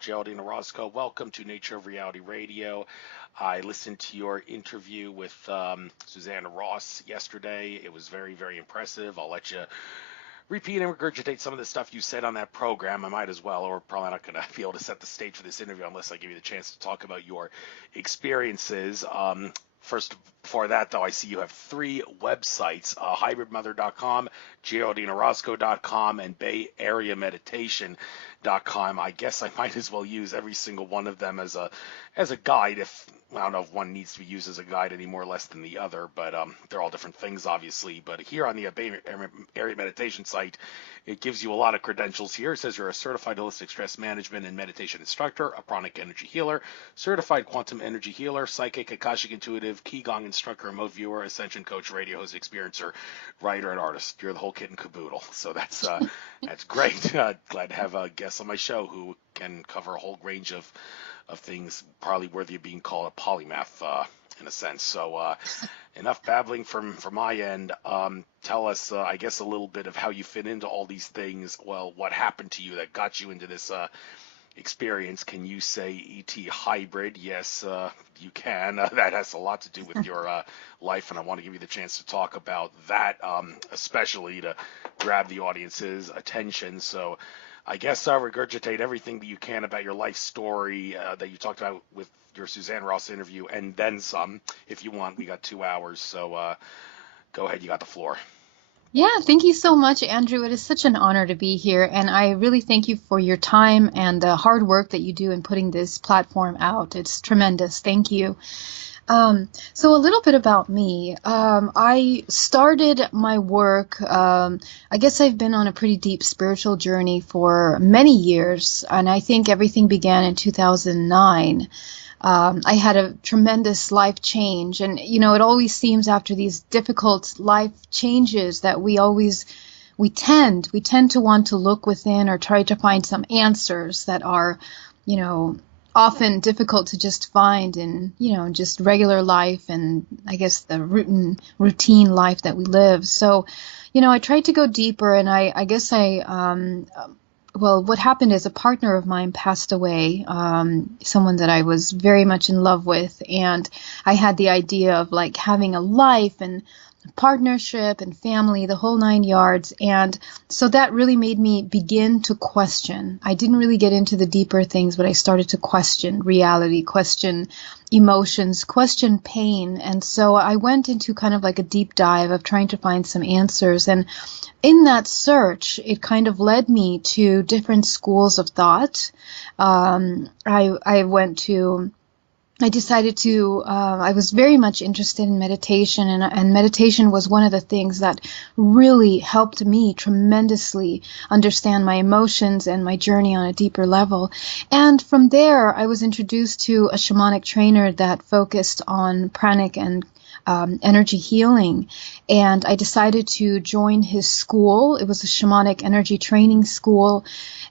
Geraldine Orozco. Welcome to Nature of Reality Radio. I listened to your interview with Susanna Ross yesterday. It was very, very impressive. I'll let you repeat and regurgitate some of the stuff you said on that program. I might as well, or probably not going to be able to set the stage for this interview unless I give you the chance to talk about your experiences. First, before that, though, I see you have 3 websites, hybridmother.com, GeraldineOrozco.com, and BayAreaMeditation.com. I guess I might as well use every single one of them as a guide. If I don't know if one needs to be used as a guide any more or less than the other, but they're all different things, obviously. But here on the Bay Area Meditation site, it gives you a lot of credentials here. It says you're a certified holistic stress management and meditation instructor, a pranic energy healer, certified quantum energy healer, psychic, Akashic Intuitive, Qigong instructor, remote viewer, ascension coach, radio host, experiencer, writer, and artist. You're the whole kit and caboodle. So that's great. Glad to have a guest on my show who can cover a whole range of things, probably worthy of being called a polymath in a sense. So enough babbling from my end. Tell us, I guess, a little bit of how you fit into all these things. Well, what happened to you that got you into this experience? Can you say ET hybrid? Yes, you can. That has a lot to do with your life, and I want to give you the chance to talk about that, especially to grab the audience's attention. So I guess regurgitate everything that you can about your life story that you talked about with your Suzanne Ross interview, and then some, if you want. We got 2 hours, so go ahead. You got the floor. Yeah, thank you so much, Andrew. It is such an honor to be here, and I really thank you for your time and the hard work that you do in putting this platform out. It's tremendous. Thank you. So a little bit about me. I started my work, I guess I've been on a pretty deep spiritual journey for many years, and I think everything began in 2009. I had a tremendous life change, and it always seems after these difficult life changes that we tend to want to look within or try to find some answers that are, often difficult to just find in, just regular life and I guess the routine life that we live. So, I tried to go deeper, and I guess what happened is a partner of mine passed away, someone that I was very much in love with, and I had the idea of like having a life and partnership and family, the whole 9 yards. And so that really made me begin to question. I didn't really get into the deeper things, but I started to question reality, question emotions, question pain. And so I went into kind of like a deep dive of trying to find some answers. And in that search, it kind of led me to different schools of thought. I was very much interested in meditation, and meditation was one of the things that really helped me tremendously understand my emotions and my journey on a deeper level. And from there, I was introduced to a shamanic trainer that focused on pranic and energy healing, and I decided to join his school. It was a shamanic energy training school.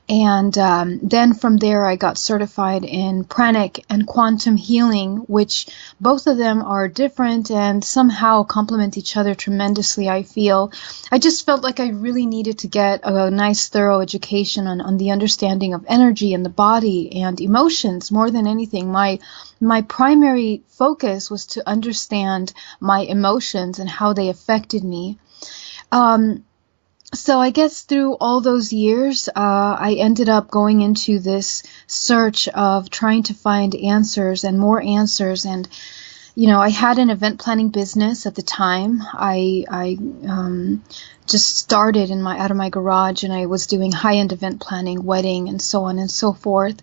And then from there, I got certified in pranic and quantum healing, which both of them are different and somehow complement each other tremendously, I feel. I just felt like I really needed to get a nice, thorough education on the understanding of energy and the body and emotions more than anything. My primary focus was to understand my emotions and how they affected me. So I guess through all those years, I ended up going into this search of trying to find answers and more answers. And, I had an event planning business at the time. I just started out of my garage, and I was doing high-end event planning, wedding, and so on and so forth.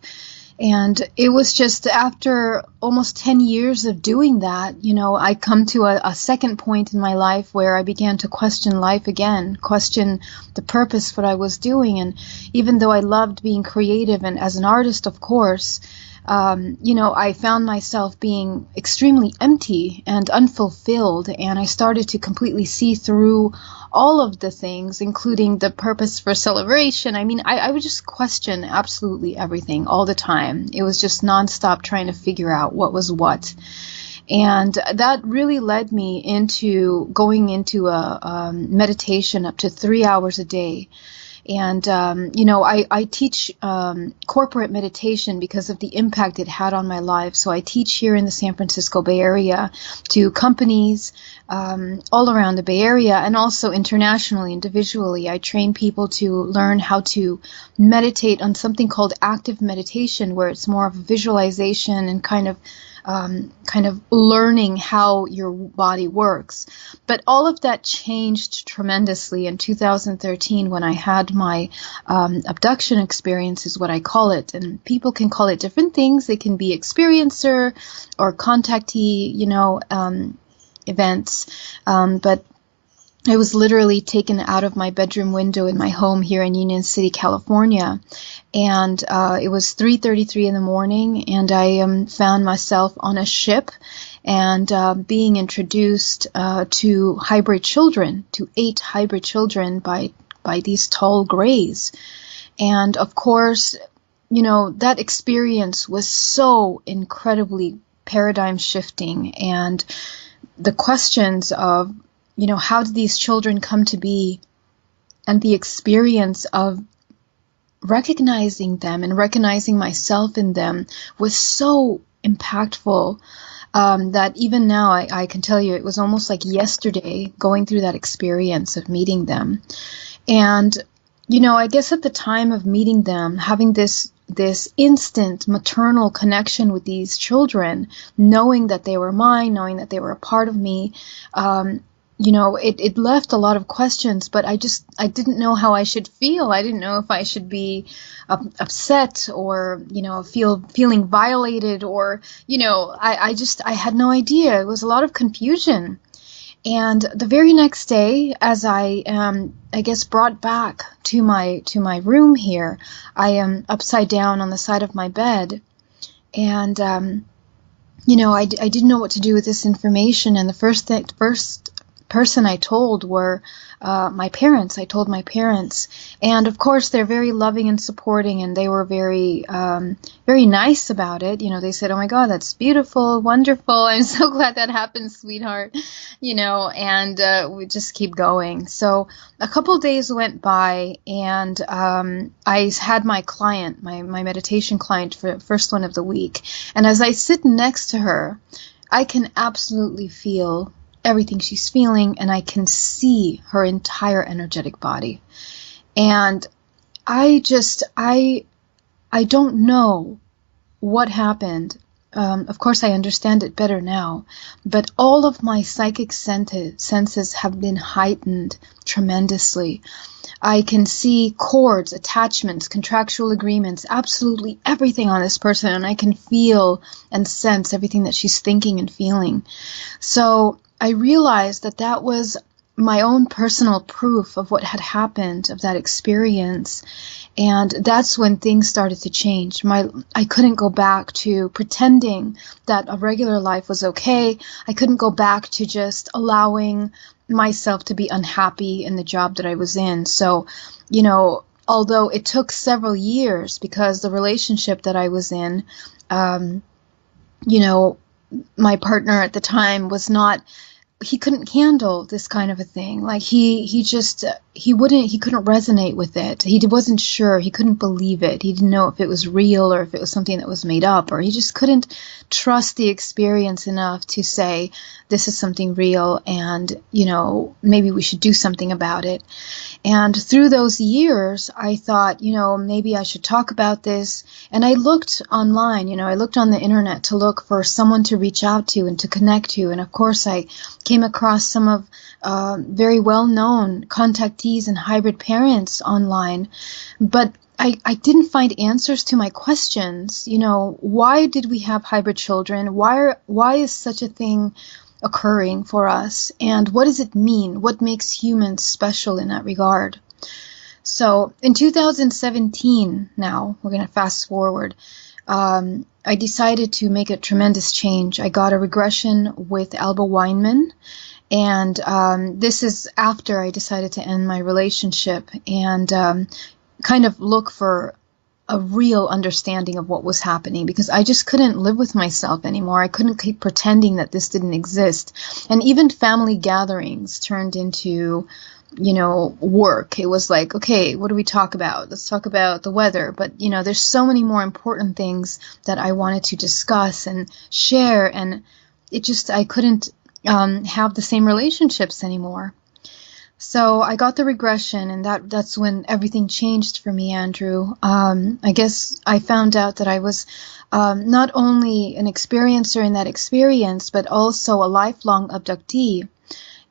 And it was just after almost 10 years of doing that, I come to a second point in my life where I began to question life again, question the purpose for what I was doing. And even though I loved being creative and as an artist, of course, I found myself being extremely empty and unfulfilled, and I started to completely see through all of the things, including the purpose for celebration. I mean, I would just question absolutely everything all the time. It was just nonstop trying to figure out what was what. And that really led me into going into a meditation up to 3 hours a day. And, I teach corporate meditation because of the impact it had on my life. So I teach here in the San Francisco Bay Area to companies all around the Bay Area, and also internationally, individually. I train people to learn how to meditate on something called active meditation, where it's more of a visualization and kind of learning how your body works. But all of that changed tremendously in 2013 when I had my abduction experience, is what I call it. And people can call it different things. They can be experiencer or contactee, events. But I was literally taken out of my bedroom window in my home here in Union City, California. And it was 3:33 in the morning, and I found myself on a ship and being introduced to hybrid children, to 8 hybrid children by these tall grays. And of course, that experience was so incredibly paradigm shifting. And the questions of, how did these children come to be, and the experience of recognizing them and recognizing myself in them was so impactful that even now I can tell you it was almost like yesterday going through that experience of meeting them. And, I guess at the time of meeting them, having this instant maternal connection with these children, knowing that they were mine, knowing that they were a part of me, it left a lot of questions, but I didn't know how I should feel. I didn't know if I should be upset or, feeling violated or, I had no idea. It was a lot of confusion. And the very next day, as I guess brought back to my room here, I am upside down on the side of my bed, and I didn't know what to do with this information. And the first person I told were my parents. I told my parents, and of course they're very loving and supporting, and they were very very nice about it. They said, "Oh my God, that's beautiful, wonderful. I'm so glad that happened, sweetheart." And we just keep going. So a couple of days went by, and I had my client, my meditation client, for the first one of the week. And as I sit next to her, I can absolutely feel everything she's feeling, and I can see her entire energetic body. And I don't know what happened. Of course, I understand it better now, but all of my psychic senses have been heightened tremendously. I can see cords, attachments, contractual agreements, absolutely everything on this person, and I can feel and sense everything that she's thinking and feeling. So I realized that was my own personal proof of what had happened, of that experience. And that's when things started to change. I couldn't go back to pretending that a regular life was okay. I couldn't go back to just allowing myself to be unhappy in the job that I was in. So, although it took several years, because the relationship that I was in, my partner at the time was not, he couldn't handle this kind of a thing. Like he couldn't resonate with it. He wasn't sure. He couldn't believe it. He didn't know if it was real or if it was something that was made up, or he just couldn't trust the experience enough to say, this is something real, and, maybe we should do something about it. And through those years, I thought, maybe I should talk about this. And I looked online, I looked on the internet to look for someone to reach out to and to connect to. And of course, I came across some of very well-known contactees and hybrid parents online. But I didn't find answers to my questions. Why did we have hybrid children? Why is such a thing occurring for us, and what does it mean? What makes humans special in that regard? So in 2017, now we're going to fast forward, I decided to make a tremendous change. I got a regression with Alba Weinman, and this is after I decided to end my relationship and kind of look for a real understanding of what was happening, because I just couldn't live with myself anymore. I couldn't keep pretending that this didn't exist. And even family gatherings turned into, work. It was like, okay, what do we talk about? Let's talk about the weather. But, there's so many more important things that I wanted to discuss and share. And I couldn't have the same relationships anymore. So I got the regression, and that's when everything changed for me, Andrew. I guess I found out that I was not only an experiencer in that experience, but also a lifelong abductee.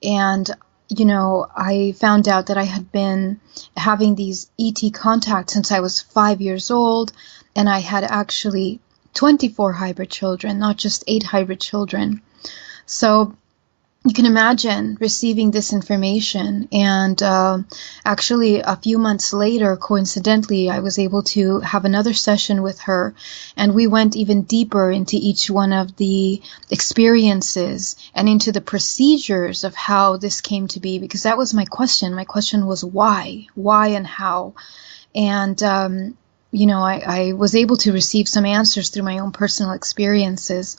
And, I found out that I had been having these ET contacts since I was 5 years old, and I had actually 24 hybrid children, not just 8 hybrid children. So you can imagine receiving this information, and actually a few months later, coincidentally, I was able to have another session with her, and we went even deeper into each one of the experiences and into the procedures of how this came to be, because that was my question. My question was why and how. And I was able to receive some answers through my own personal experiences.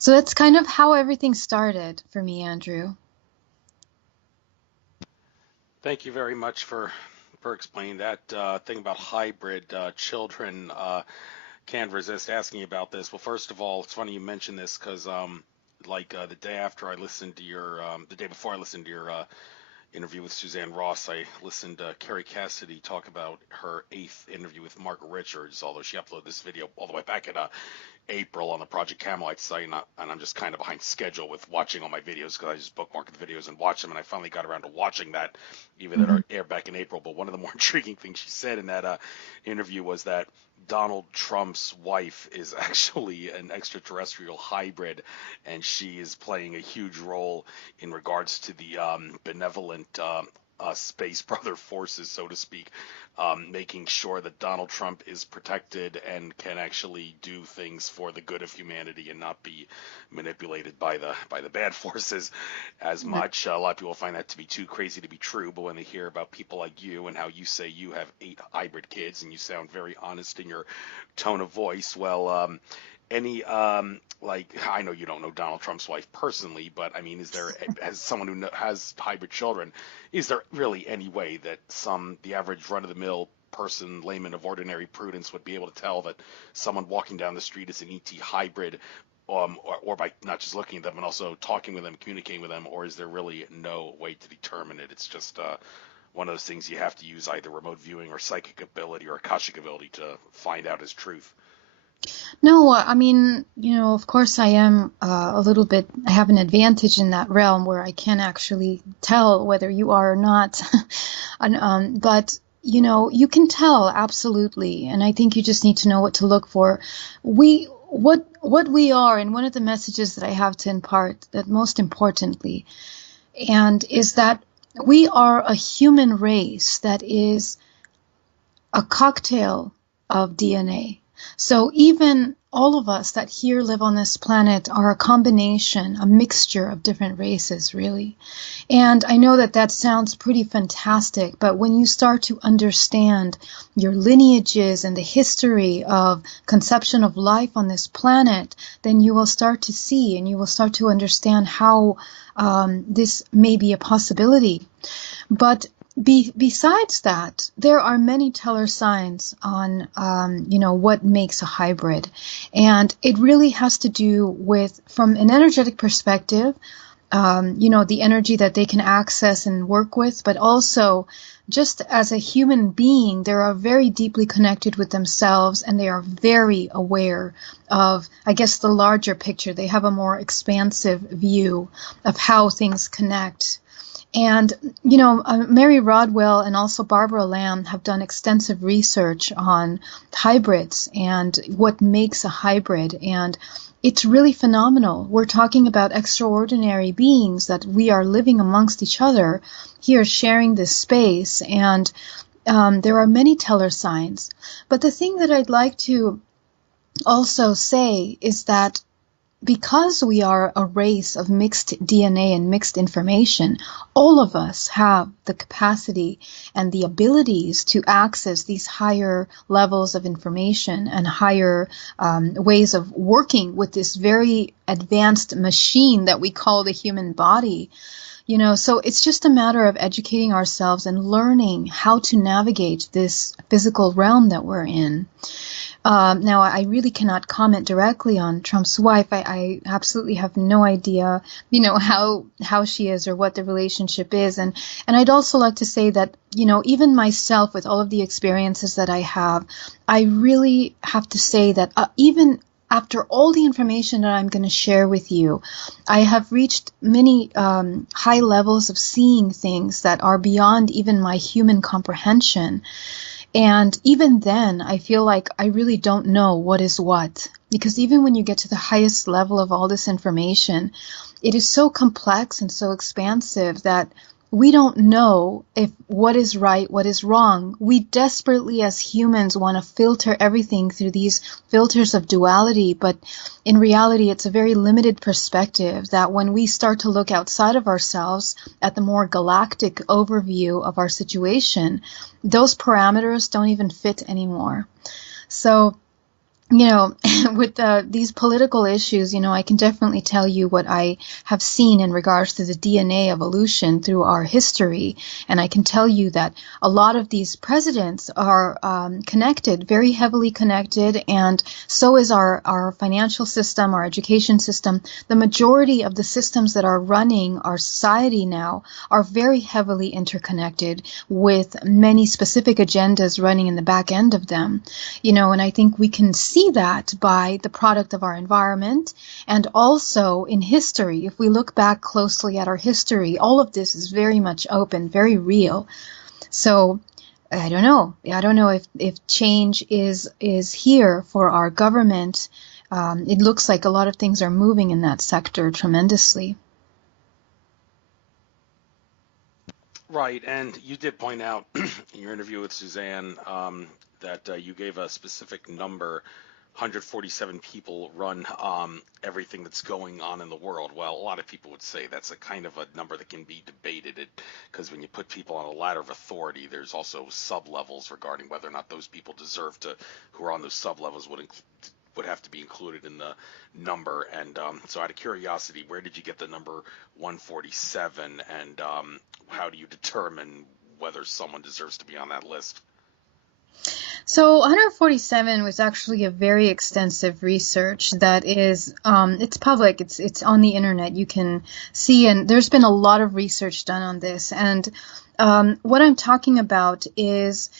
So that's kind of how everything started for me, Andrew. Thank you very much for explaining that thing about hybrid children. Can't resist asking about this. Well, first of all, it's funny you mentioned this because the day after I listened to the day before I listened to your interview with Suzanne Ross, I listened to Carrie Cassidy talk about her 8th interview with Margaret Richards, although she uploaded this video all the way back in April on the Project Camelite site, and I'm just kind of behind schedule with watching all my videos because I just bookmark the videos and watch them, and I finally got around to watching that, even that aired back in April. But one of the more intriguing things she said in that interview was that Donald Trump's wife is actually an extraterrestrial hybrid, and she is playing a huge role in regards to the benevolent space brother forces, so to speak, making sure that Donald Trump is protected and can actually do things for the good of humanity and not be manipulated by the bad forces as much. A lot of people find that to be too crazy to be true, but when they hear about people like you and how you say you have 8 hybrid kids and you sound very honest in your tone of voice, well, any I know you don't know Donald Trump's wife personally, but I mean, is there, as someone who has hybrid children, is there really any way that the average run-of-the-mill person, layman of ordinary prudence, would be able to tell that someone walking down the street is an ET hybrid, or by not just looking at them and also talking with them, communicating with them, or is there really no way to determine it? It's just one of those things you have to use either remote viewing or psychic ability or Akashic ability to find out as truth. No, I mean, of course I am I have an advantage in that realm where I can actually tell whether you are or not. But, you can tell, absolutely. And I think you just need to know what to look for. What we are, and one of the messages that I have to impart, that most importantly, and is that we are a human race that is a cocktail of DNA. So even all of us that here live on this planet are a combination, a mixture of different races, really. And I know that sounds pretty fantastic, but when you start to understand your lineages and the history of conception of life on this planet, then you will start to see and you will start to understand how this may be a possibility. But besides that, there are many teller signs on, what makes a hybrid. And it really has to do with, from an energetic perspective, the energy that they can access and work with, but also just as a human being, they are very deeply connected with themselves, and they are very aware of, I guess, the larger picture. They have a more expansive view of how things connect. And, Mary Rodwell and also Barbara Lamb have done extensive research on hybrids and what makes a hybrid. And it's really phenomenal. We're talking about extraordinary beings that we are living amongst each other here, sharing this space. And there are many teller signs. But the thing that I'd like to also say is that because we are a race of mixed DNA and mixed information, all of us have the capacity and the abilities to access these higher levels of information and higher ways of working with this very advanced machine that we call the human body. So it's just a matter of educating ourselves and learning how to navigate this physical realm that we're in. Now, I really cannot comment directly on Trump's wife. I absolutely have no idea, how she is or what the relationship is. And I'd also like to say that, even myself, with all of the experiences that I have, I really have to say that even after all the information that I'm going to share with you, I have reached many high levels of seeing things that are beyond even my human comprehension. And even then, I feel like I really don't know what is what. Because even when you get to the highest level of all this information, it is so complex and so expansive that we don't know if what is right, what is wrong. We desperately, as humans, want to filter everything through these filters of duality, but in reality, it's a very limited perspective that when we start to look outside of ourselves at the more galactic overview of our situation, those parameters don't even fit anymore. So, with these political issues, I can definitely tell you what I have seen in regards to the DNA evolution through our history. And I can tell you that a lot of these presidents are connected, very heavily connected, and so is our financial system, our education system. The majority of the systems that are running our society now are very heavily interconnected with many specific agendas running in the back end of them. And I think we can see that by the product of our environment, and also in history. If we look back closely at our history, all of this is very much open, very real. So I don't know if change is here for our government. It looks like a lot of things are moving in that sector tremendously. Right, and you did point out in your interview with Suzanne that you gave a specific number. 147 people run everything that's going on in the world. Well, a lot of people would say that's a kind of a number that can be debated, because when you put people on a ladder of authority, there's also sub-levels regarding whether or not those people deserve to, who are on those sub-levels, would have to be included in the number. And so out of curiosity, where did you get the number 147, and how do you determine whether someone deserves to be on that list? So 147 was actually a very extensive research that is, it's public, it's on the internet, you can see, and there's been a lot of research done on this. And what I'm talking about is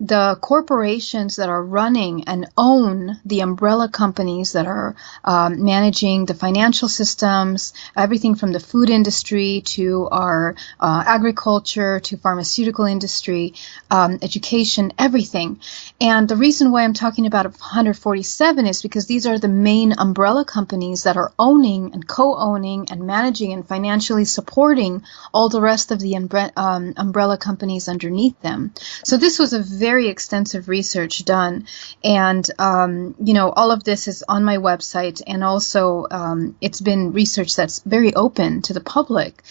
the corporations that are running and own the umbrella companies that are managing the financial systems, everything from the food industry to our agriculture to pharmaceutical industry, education, everything. And the reason why I'm talking about 147 is because these are the main umbrella companies that are owning and co-owning and managing and financially supporting all the rest of the umbrella companies underneath them. So this was a very extensive research done, and all of this is on my website, and also it's been research that's very open to the public.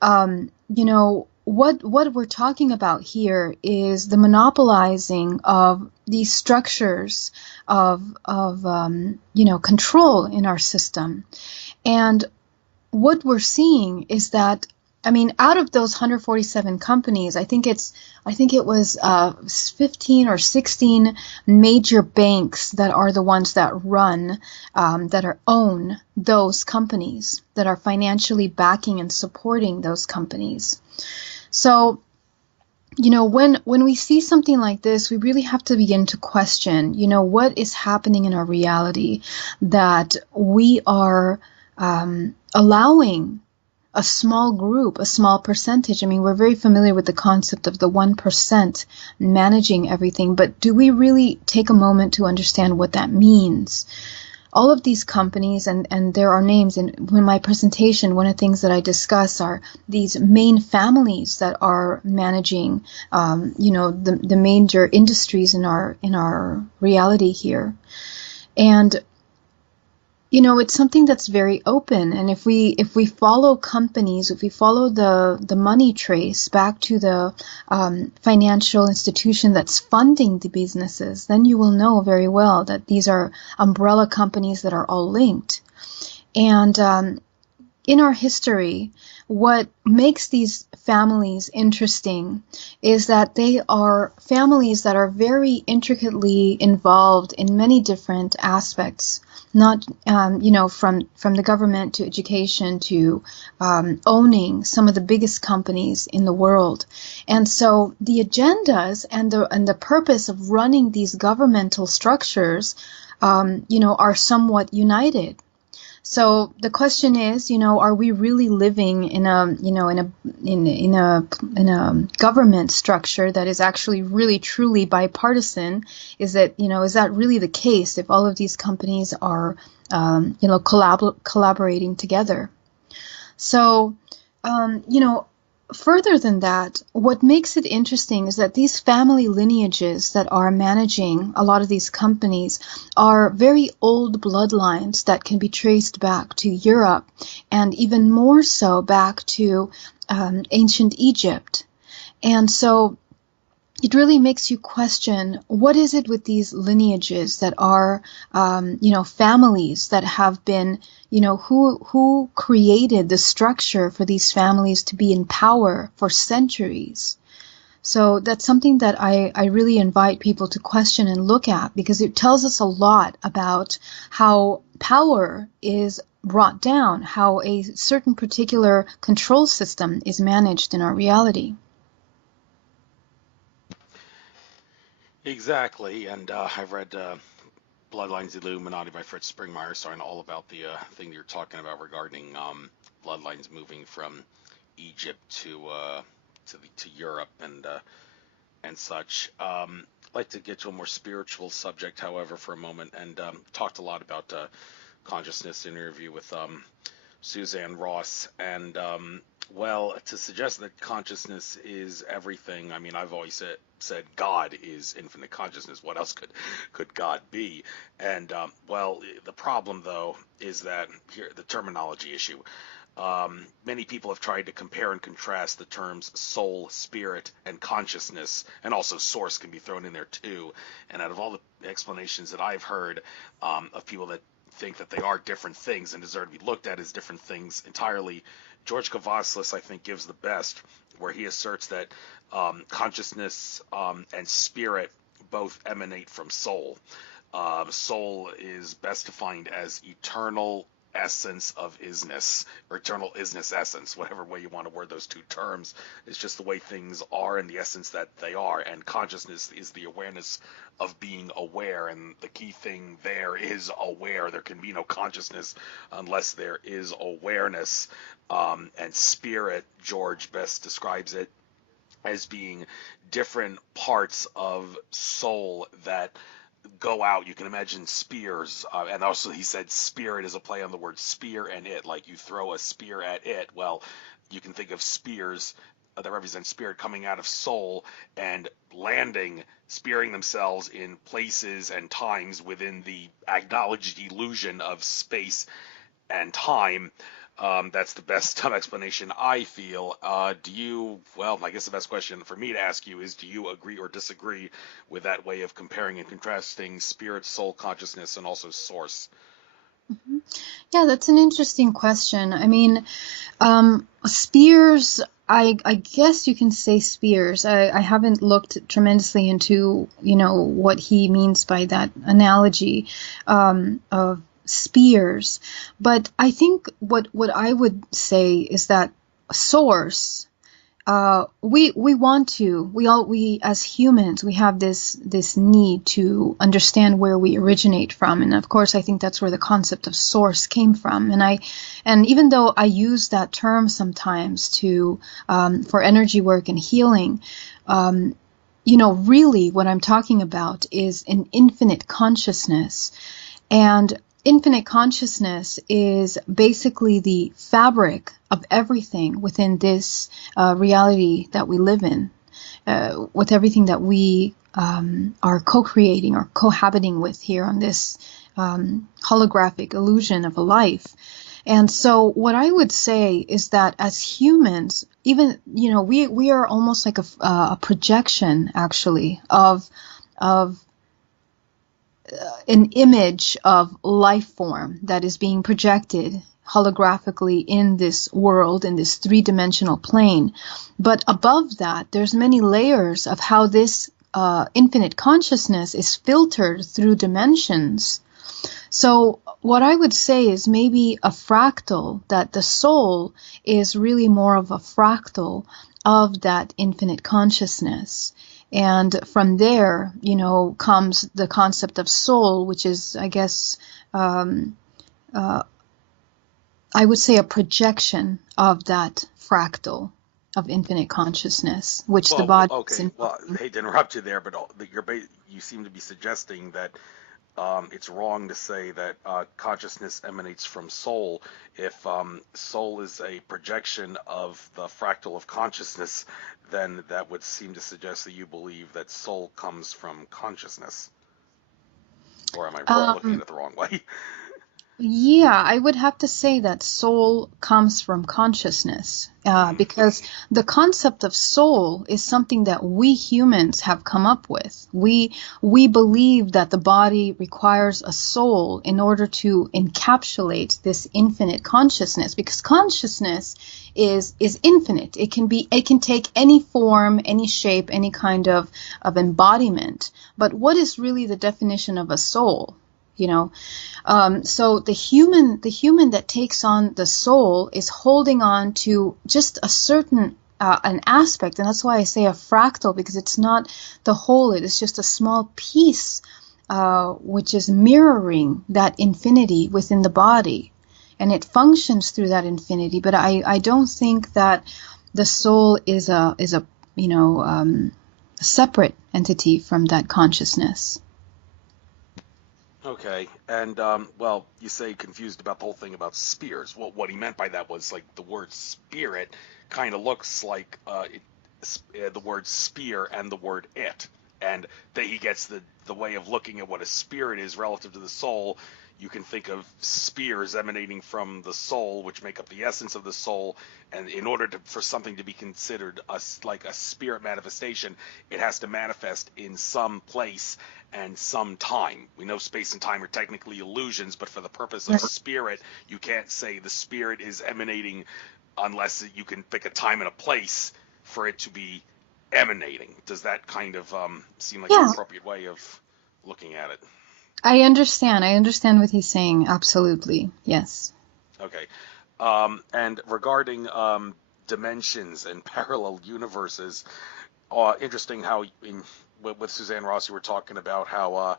What we're talking about here is the monopolizing of these structures of control in our system. And what we're seeing is that, out of those 147 companies, I think it was 15 or 16 major banks that are the ones that run, own those companies, that are financially backing and supporting those companies. So, when we see something like this, we really have to begin to question, what is happening in our reality, that we are allowing a small group, a small percentage. We're very familiar with the concept of the 1% managing everything, but do we really take a moment to understand what that means? All of these companies, and there are names, and in my presentation, one of the things that I discuss are these main families that are managing, the major industries in our reality here. And it's something that's very open, and if we follow companies, if we follow the money trace back to the financial institution that's funding the businesses, then you will know very well that these are umbrella companies that are all linked. And in our history, what makes these families interesting is that they are families that are very intricately involved in many different aspects, not, from the government to education to owning some of the biggest companies in the world. And so the agendas and the purpose of running these governmental structures, are somewhat united. So the question is, are we really living in a government structure that is actually really truly bipartisan? Is that really the case if all of these companies are, collaborating together? So, further than that, what makes it interesting is that these family lineages that are managing a lot of these companies are very old bloodlines that can be traced back to Europe, and even more so back to ancient Egypt. And so it really makes you question, what is it with these lineages that are, families that have been, who created the structure for these families to be in power for centuries? So that's something that I really invite people to question and look at, because it tells us a lot about how power is brought down, how a certain particular control system is managed in our reality. Exactly, and I've read Bloodlines Illuminati by Fritz Springmeier, so I know all about the thing that you're talking about regarding bloodlines moving from Egypt to Europe and such. I'd like to get to a more spiritual subject, however, for a moment, and talked a lot about consciousness in an interview with Suzanne Ross, and well, to suggest that consciousness is everything, I mean, I've always said God is infinite consciousness. What else could God be? And well, the problem though is that here the terminology issue. Many people have tried to compare and contrast the terms soul, spirit, and consciousness, and also source can be thrown in there too. And out of all the explanations that I've heard of people that think that they are different things and deserve to be looked at as different things entirely, George Kavaslis, I think, gives the best, where he asserts that consciousness and spirit both emanate from soul. Soul is best defined as eternal essence of isness, or eternal isness essence, whatever way you want to word those two terms. It's just the way things are and the essence that they are. And consciousness is the awareness of being aware, and the key thing there is aware. There can be no consciousness unless there is awareness. And spirit, George best describes it as being different parts of soul that go out. You can imagine spears, and also he said spirit is a play on the word spear and it, like you throw a spear at it. Well, you can think of spears that represent spirit coming out of soul and landing, spearing themselves in places and times within the acknowledged illusion of space and time. That's the best explanation, I feel. Well, I guess the best question for me to ask you is, do you agree or disagree with that way of comparing and contrasting spirit, soul, consciousness, and also source? Mm-hmm. Yeah, that's an interesting question. I mean, spears, I guess you can say spears. I haven't looked tremendously into, what he means by that analogy of spears. But I think what I would say is that source, we as humans, we have this need to understand where we originate from. And of course, I think that's where the concept of source came from. And even though I use that term sometimes for energy work and healing, really what I'm talking about is an infinite consciousness. And infinite consciousness is basically the fabric of everything within this reality that we live in, with everything that we are co-creating or cohabiting with here on this holographic illusion of a life. And so what I would say is that as humans, even, we are almost like a projection, actually, of an image of life form that is being projected holographically in this world, in this three-dimensional plane. But above that, there's many layers of how this infinite consciousness is filtered through dimensions. So what I would say is maybe a fractal, that the soul is really more of a fractal of that infinite consciousness. And from there, comes the concept of soul, which is, I guess, I would say a projection of that fractal of infinite consciousness, which the body is in. Well, I hate to interrupt you there, but you seem to be suggesting that it's wrong to say that consciousness emanates from soul. If soul is a projection of the fractal of consciousness, then that would seem to suggest that you believe that soul comes from consciousness. Or am I looking at it the wrong way? Yeah, I would have to say that soul comes from consciousness, because the concept of soul is something that we humans have come up with. We believe that the body requires a soul in order to encapsulate this infinite consciousness, because consciousness is infinite. It can take any form, any shape, any kind of embodiment. But what is really the definition of a soul? So the human that takes on the soul is holding on to just a certain an aspect, and that's why I say a fractal, because it's not the whole. It is just a small piece, which is mirroring that infinity within the body, and it functions through that infinity. But I don't think that the soul is a separate entity from that consciousness. Okay, and well, you say confused about the whole thing about spears. Well, what he meant by that was like the word spirit kind of looks like the word spear and the word it, and that he gets the way of looking at what a spirit is relative to the soul. You can think of spears emanating from the soul, which make up the essence of the soul, and in order for something to be considered like a spirit manifestation, it has to manifest in some place and some time. We know space and time are technically illusions, but for the purpose of spirit, you can't say the spirit is emanating unless you can pick a time and a place for it to be emanating. Does that kind of seem like an appropriate way of looking at it? I understand what he's saying. Absolutely. Yes. Okay. And regarding dimensions and parallel universes, interesting how with Suzanne Ross you were talking about how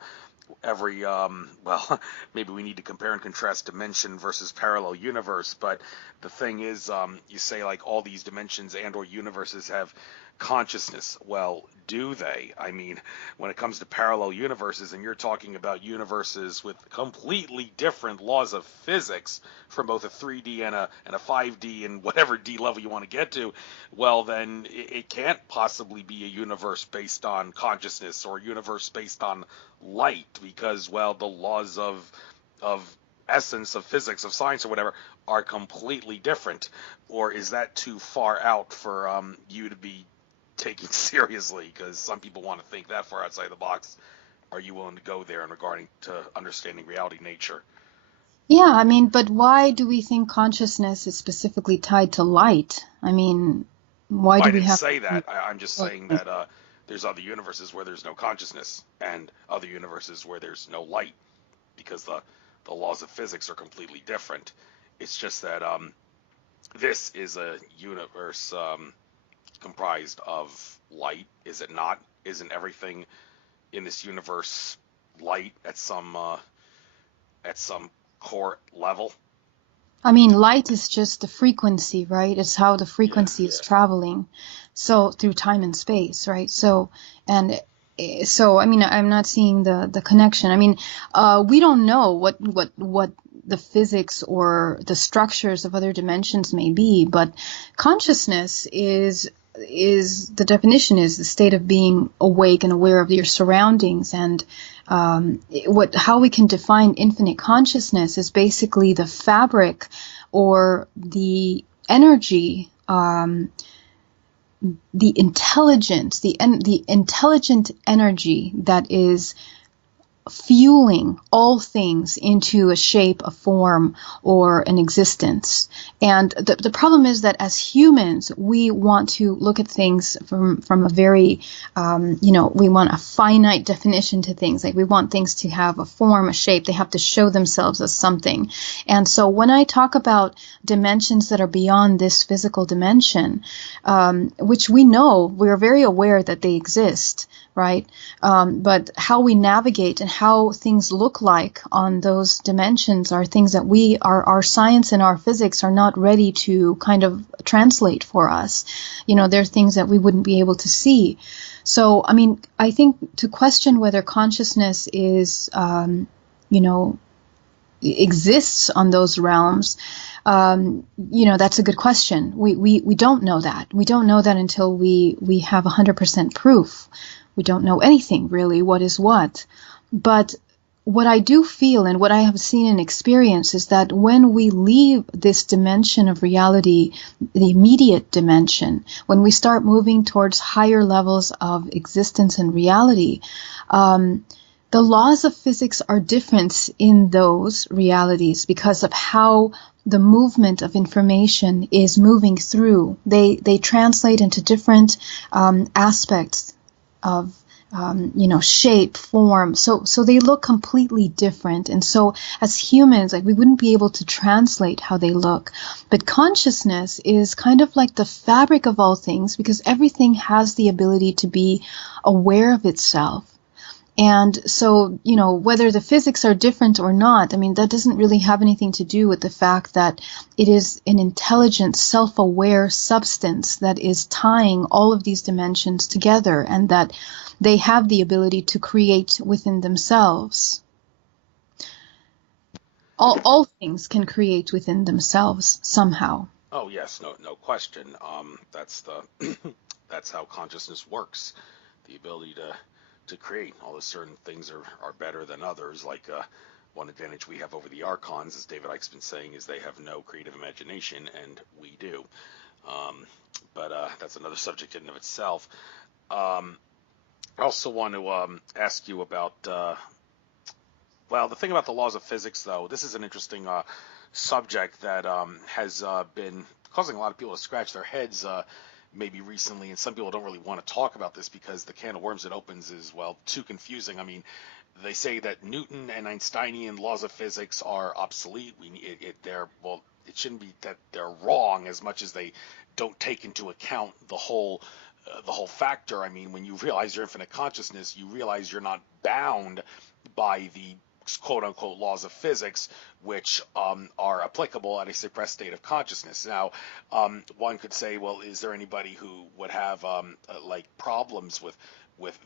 every well, maybe we need to compare and contrast dimension versus parallel universe, but the thing is, you say like all these dimensions and or universes have consciousness. Well, do they? I mean, when it comes to parallel universes, and you're talking about universes with completely different laws of physics from both a 3D and a 5D and whatever D level you want to get to, well, then it can't possibly be a universe based on consciousness or a universe based on light, because, well, the laws of essence of physics, of science or whatever, are completely different. Or is that too far out for you to be taking seriously? Because some people want to think that far outside the box. Are you willing to go there in regarding to understanding reality nature? Yeah, I mean, but why do we think consciousness is specifically tied to light? I mean, why do I we didn't have say that. I'm just saying that there's other universes where there's no consciousness and other universes where there's no light, because the laws of physics are completely different. It's just that this is a universe comprised of light, is it not? Isn't everything in this universe light at some core level? I mean, light is just the frequency, right? It's how the frequency is traveling, so through time and space, right? So, I mean, I'm not seeing the connection. I mean, we don't know what the physics or the structures of other dimensions may be, but consciousness is the definition is the state of being awake and aware of your surroundings. And how we can define infinite consciousness is basically the fabric or the energy, the intelligence, the intelligent energy that is fueling all things into a shape, a form, or an existence. And the problem is that as humans, we want to look at things from a very, we want a finite definition to things. Like we want things to have a form, a shape. They have to show themselves as something. And so when I talk about dimensions that are beyond this physical dimension, which we know, we're very aware that they exist, right? But how we navigate and how things look like on those dimensions are things that our science and our physics are not ready to kind of translate for us. There are things that we wouldn't be able to see. So, I mean, I think to question whether consciousness is, exists on those realms, that's a good question. We don't know that. We don't know that until we have 100% proof. We don't know anything really, what is what. But what I do feel and what I have seen and experienced is that when we leave this dimension of reality, the immediate dimension, when we start moving towards higher levels of existence and reality, the laws of physics are different in those realities because of how the movement of information is moving through. They translate into different aspects of shape, form. So they look completely different. And so as humans, like we wouldn't be able to translate how they look. But consciousness is kind of like the fabric of all things because everything has the ability to be aware of itself. And so, whether the physics are different or not, I mean, that doesn't really have anything to do with the fact that it is an intelligent, self-aware substance that is tying all of these dimensions together and that they have the ability to create within themselves. All things can create within themselves somehow. Oh yes, no question. That's how consciousness works. The ability to create. All the certain things are better than others. Like one advantage we have over the archons, as David Icke's been saying, is they have no creative imagination, and we do. But that's another subject in and of itself. I also want to ask you about, the thing about the laws of physics, though. This is an interesting subject that has been causing a lot of people to scratch their heads maybe recently, and some people don't really want to talk about this because the can of worms it opens is, too confusing. I mean, they say that Newton and Einsteinian laws of physics are obsolete. It shouldn't be that they're wrong as much as they don't take into account the whole factor. I mean, when you realize your infinite consciousness, you realize you're not bound by the quote-unquote laws of physics, which are applicable at a suppressed state of consciousness. Now, one could say, well, is there anybody who would have problems with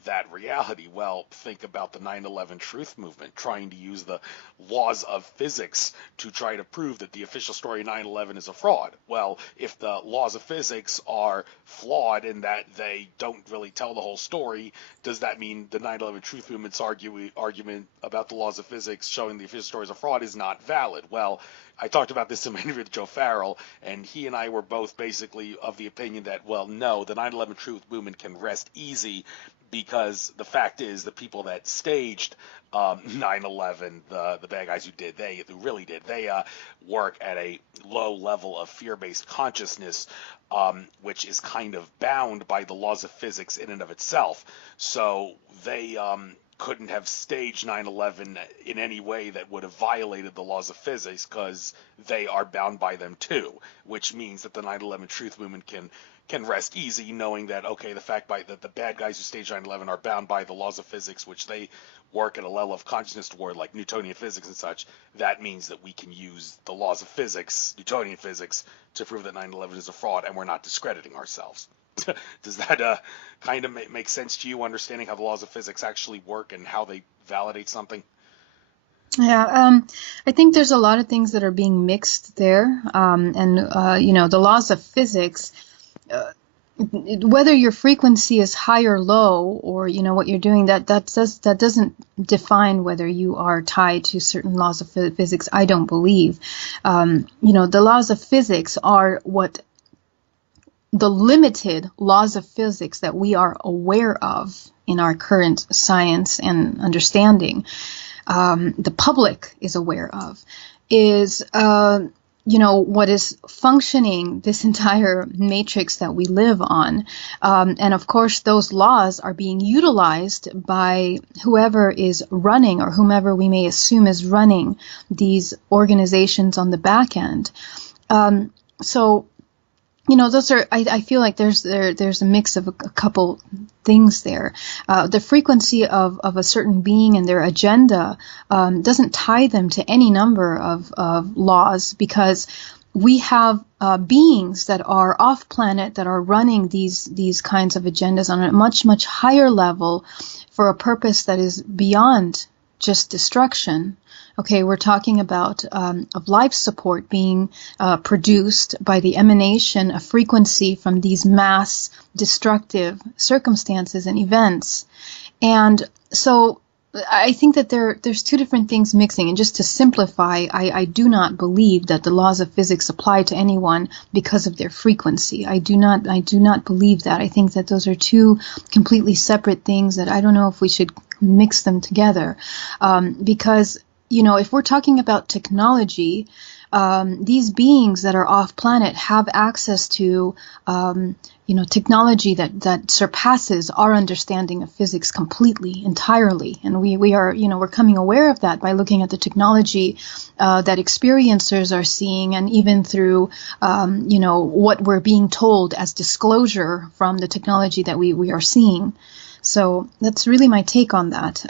that reality? Well, think about the 9/11 truth movement trying to use the laws of physics to try to prove that the official story of 9/11 is a fraud. Well, if the laws of physics are flawed in that they don't really tell the whole story, does that mean the 9/11 truth movement's argument about the laws of physics showing the official story is a fraud is not valid? Well, I talked about this in my interview with Joe Farrell, and he and I were both basically of the opinion that, no, the 9/11 truth movement can rest easy because the fact is the people that staged 9/11, the bad guys who really did, they work at a low level of fear-based consciousness, which is kind of bound by the laws of physics in and of itself. So they couldn't have staged 9/11 in any way that would have violated the laws of physics because they are bound by them too, which means that the 9/11 truth movement can rest easy knowing that, okay, the fact that the bad guys who staged 9/11 are bound by the laws of physics, which they work at a level of consciousness toward, like Newtonian physics and such, that means that we can use the laws of physics, Newtonian physics, to prove that 9/11 is a fraud, and we're not discrediting ourselves. Does that kind of make sense to you, understanding how the laws of physics actually work and how they validate something? Yeah, I think there's a lot of things that are being mixed there. The laws of physics, whether your frequency is high or low, or what you're doing, that doesn't define whether you are tied to certain laws of physics. I don't believe. The laws of physics are what the limited laws of physics that we are aware of in our current science and understanding, the public is aware of, is what is functioning this entire matrix that we live on. And of course, those laws are being utilized by whoever is running, or whomever we may assume is running these organizations on the back end. So those are, I feel like there's a mix of a couple things there. The frequency of a certain being and their agenda doesn't tie them to any number of laws, because we have beings that are off planet that are running these kinds of agendas on a much, much higher level for a purpose that is beyond just destruction. Okay, we're talking about of life support being produced by the emanation of frequency from these mass destructive circumstances and events. And so I think that there's two different things mixing. And just to simplify, I do not believe that the laws of physics apply to anyone because of their frequency. I do not believe that. I think that those are two completely separate things that I don't know if we should mix them together, because if we're talking about technology, these beings that are off planet have access to, technology that surpasses our understanding of physics completely, entirely. And we are, we're coming aware of that by looking at the technology that experiencers are seeing, and even through, what we're being told as disclosure from the technology that we are seeing. So that's really my take on that.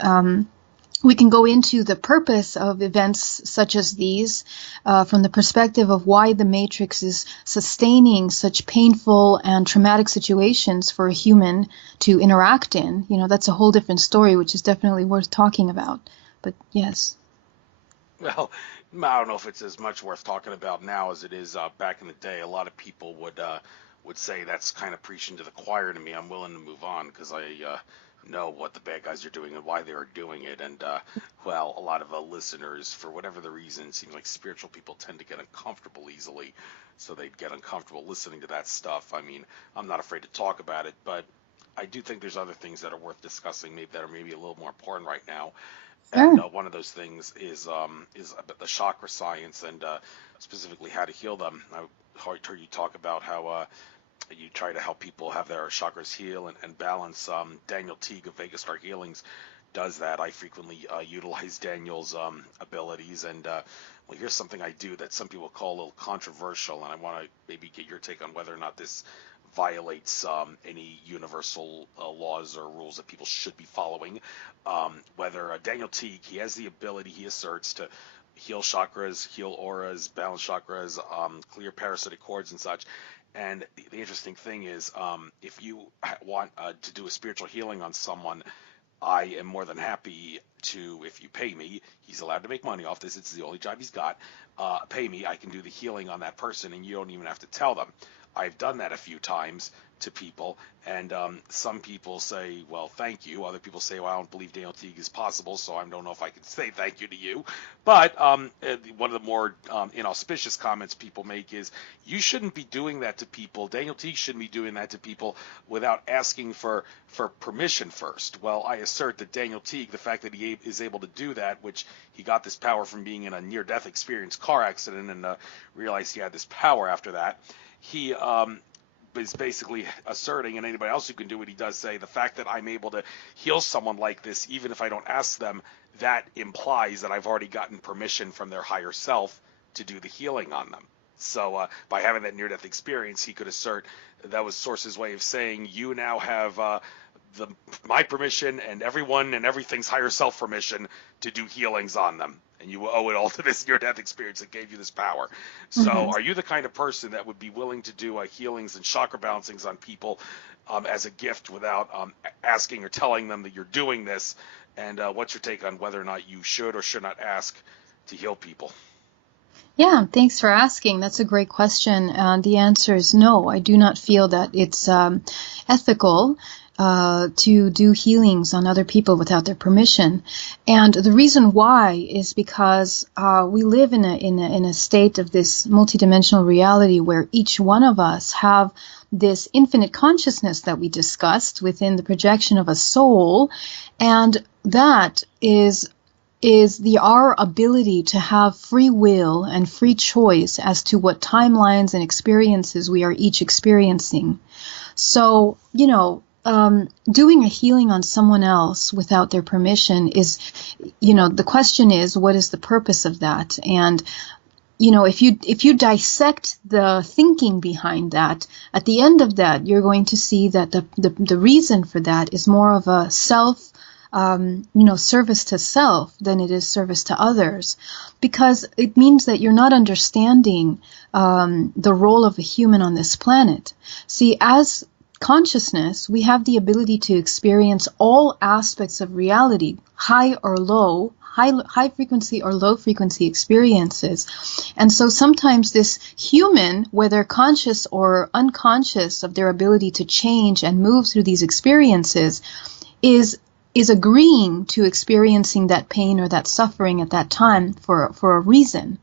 We can go into the purpose of events such as these from the perspective of why the Matrix is sustaining such painful and traumatic situations for a human to interact in. That's a whole different story, which is definitely worth talking about. But yes. Well, I don't know if it's as much worth talking about now as it is back in the day. A lot of people would say that's kind of preaching to the choir to me. I'm willing to move on because I know what the bad guys are doing and why they are doing it. And a lot of listeners, for whatever the reason, it seems like spiritual people tend to get uncomfortable easily, so they'd get uncomfortable listening to that stuff. I mean, I'm not afraid to talk about it, but I do think there's other things that are worth discussing, maybe that are maybe a little more important right now. Sure. And one of those things is about the chakra science, and specifically how to heal them. I heard you talk about how you try to help people have their chakras heal and balance. Daniel Teague of Vegas Star Healings does that. I frequently utilize Daniel's abilities, and here's something I do that some people call a little controversial, and I want to maybe get your take on whether or not this violates any universal laws or rules that people should be following. Whether Daniel Teague, he has the ability, he asserts, to heal chakras, heal auras, balance chakras, clear parasitic cords and such. And the interesting thing is, if you want to do a spiritual healing on someone, I am more than happy to, if you pay me, he's allowed to make money off this, it's the only job he's got, pay me, I can do the healing on that person, and you don't even have to tell them. I've done that a few times to people, and some people say, well, thank you. Other people say, well, I don't believe Daniel Teague is possible, so I don't know if I can say thank you to you. But one of the more inauspicious comments people make is, you shouldn't be doing that to people. Daniel Teague shouldn't be doing that to people without asking for permission first. Well, I assert that Daniel Teague, the fact that he is able to do that, which he got this power from being in a near-death experience car accident, and realized he had this power after that, he is basically asserting, and anybody else who can do it, he does say, the fact that I'm able to heal someone like this, even if I don't ask them, that implies that I've already gotten permission from their higher self to do the healing on them. So by having that near-death experience, he could assert that was Source's way of saying, you now have my permission and everyone and everything's higher self permission to do healings on them. And you owe it all to this near-death experience that gave you this power. So are you the kind of person that would be willing to do healings and chakra balancings on people as a gift without asking or telling them that you're doing this? And what's your take on whether or not you should or should not ask to heal people? Yeah, thanks for asking. That's a great question. The answer is no. I do not feel that it's ethical to do healings on other people without their permission. And the reason why is because we live in a state of this multidimensional reality where each one of us have this infinite consciousness that we discussed within the projection of a soul, and that is our ability to have free will and free choice as to what timelines and experiences we are each experiencing. So, doing a healing on someone else without their permission is, the question is, what is the purpose of that? And, if you dissect the thinking behind that, at the end of that, you're going to see that the reason for that is more of a service to self than it is service to others, because it means that you're not understanding the role of a human on this planet. See, as consciousness, we have the ability to experience all aspects of reality, high or low, high frequency or low frequency experiences. And so sometimes this human, whether conscious or unconscious of their ability to change and move through these experiences, is agreeing to experiencing that pain or that suffering at that time for a reason.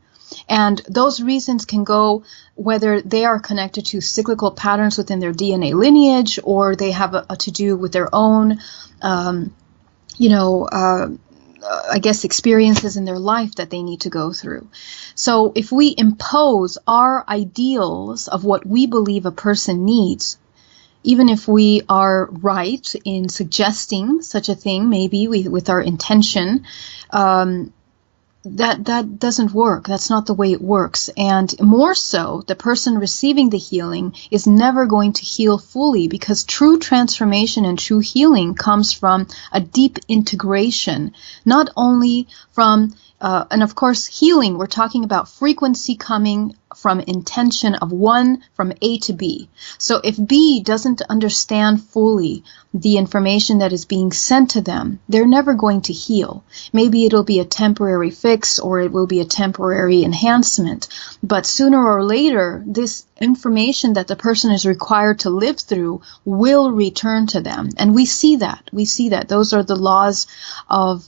And those reasons can go whether they are connected to cyclical patterns within their DNA lineage, or they have to do with their own, I guess, experiences in their life that they need to go through. So if we impose our ideals of what we believe a person needs, even if we are right in suggesting such a thing, maybe with our intention, that doesn't work. That's not the way it works. And more so, the person receiving the healing is never going to heal fully, because true transformation and true healing comes from a deep integration, not only from and of course, healing, we're talking about frequency coming from intention of one from A to B. So if B doesn't understand fully the information that is being sent to them, they're never going to heal. Maybe it'll be a temporary fix, or it will be a temporary enhancement. But sooner or later, this information that the person is required to live through will return to them. And we see that. Those are the laws of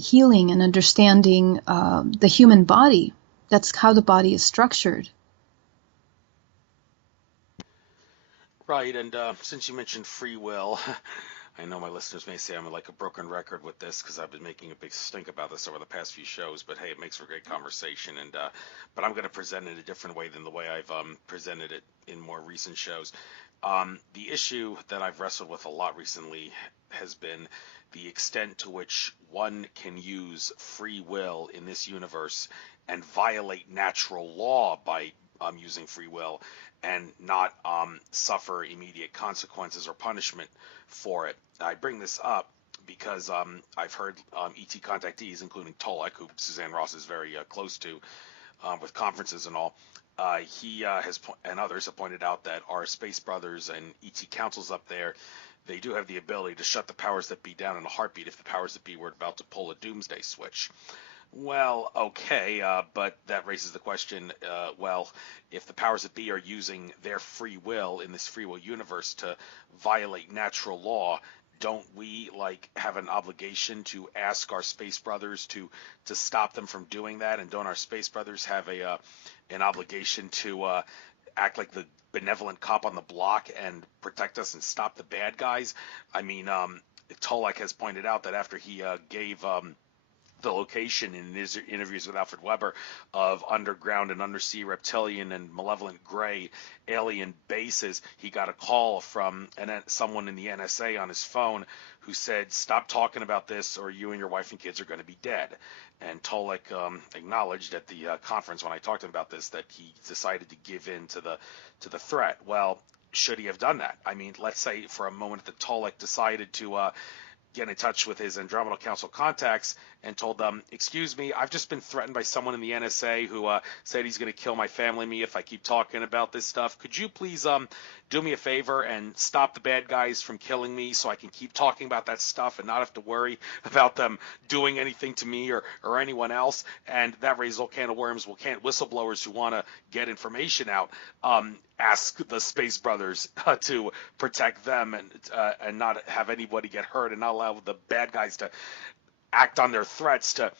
healing and understanding the human body. That's how the body is structured. Right, and since you mentioned free will, I know my listeners may say I'm like a broken record with this because I've been making a big stink about this over the past few shows, but hey, it makes for great conversation, and but I'm going to present it a different way than the way I've presented it in more recent shows. The issue that I've wrestled with a lot recently has been the extent to which one can use free will in this universe and violate natural law by using free will and not suffer immediate consequences or punishment for it. I bring this up because I've heard ET contactees, including Tolek, who Suzanne Ross is very close to with conferences and all. He has and others have pointed out that our space brothers and ET councils up there, they do have the ability to shut the powers that be down in a heartbeat if the powers that be were about to pull a doomsday switch. Well, okay, but that raises the question, well, if the powers that be are using their free will in this free will universe to violate natural law, don't we have an obligation to ask our space brothers to stop them from doing that? And don't our space brothers have an obligation to act like the benevolent cop on the block and protect us and stop the bad guys? I mean, Tolek has pointed out that after he gave the location in his interviews with Alfred Weber of underground and undersea reptilian and malevolent gray alien bases, he got a call from someone in the NSA on his phone who said, "Stop talking about this or you and your wife and kids are going to be dead." And Tolek acknowledged at the conference when I talked to him about this that he decided to give in to the threat. Well, should he have done that? I mean, let's say for a moment that Tolek decided to get in touch with his Andromeda Council contacts and told them, "Excuse me, I've just been threatened by someone in the NSA who said he's going to kill my family and me if I keep talking about this stuff. Could you please do me a favor and stop the bad guys from killing me so I can keep talking about that stuff and not have to worry about them doing anything to me or anyone else?" And that raises all can of worms. Well, can't whistleblowers who want to get information out ask the Space Brothers to protect them and not have anybody get hurt and not allow the bad guys to act on their threats to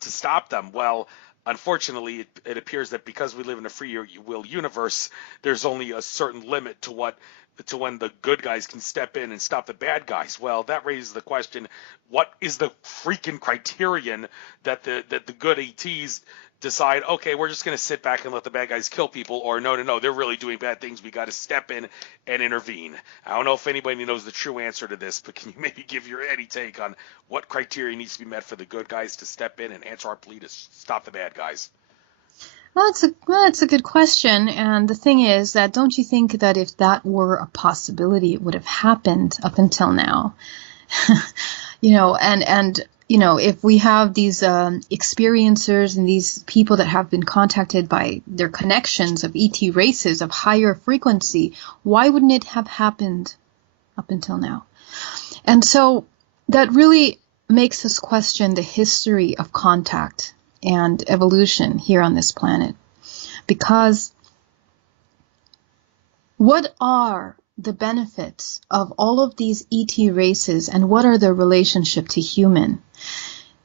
stop them? Well, unfortunately, it appears that because we live in a free will universe, there's only a certain limit to when the good guys can step in and stop the bad guys. Well, that raises the question: what is the freaking criterion that the good ETs decide, okay, we're just going to sit back and let the bad guys kill people, or no, they're really doing bad things, we got to step in and intervene? I don't know if anybody knows the true answer to this, but can you maybe give your any take on what criteria needs to be met for the good guys to step in and answer our plea to stop the bad guys? Well, it's a good question. And the thing is that, don't you think that if that were a possibility, it would have happened up until now? If we have these experiencers and these people that have been contacted by their connections of ET races of higher frequency, why wouldn't it have happened up until now? And so that really makes us question the history of contact and evolution here on this planet. Because what are the benefits of all of these ET races, and what are their relationship to human?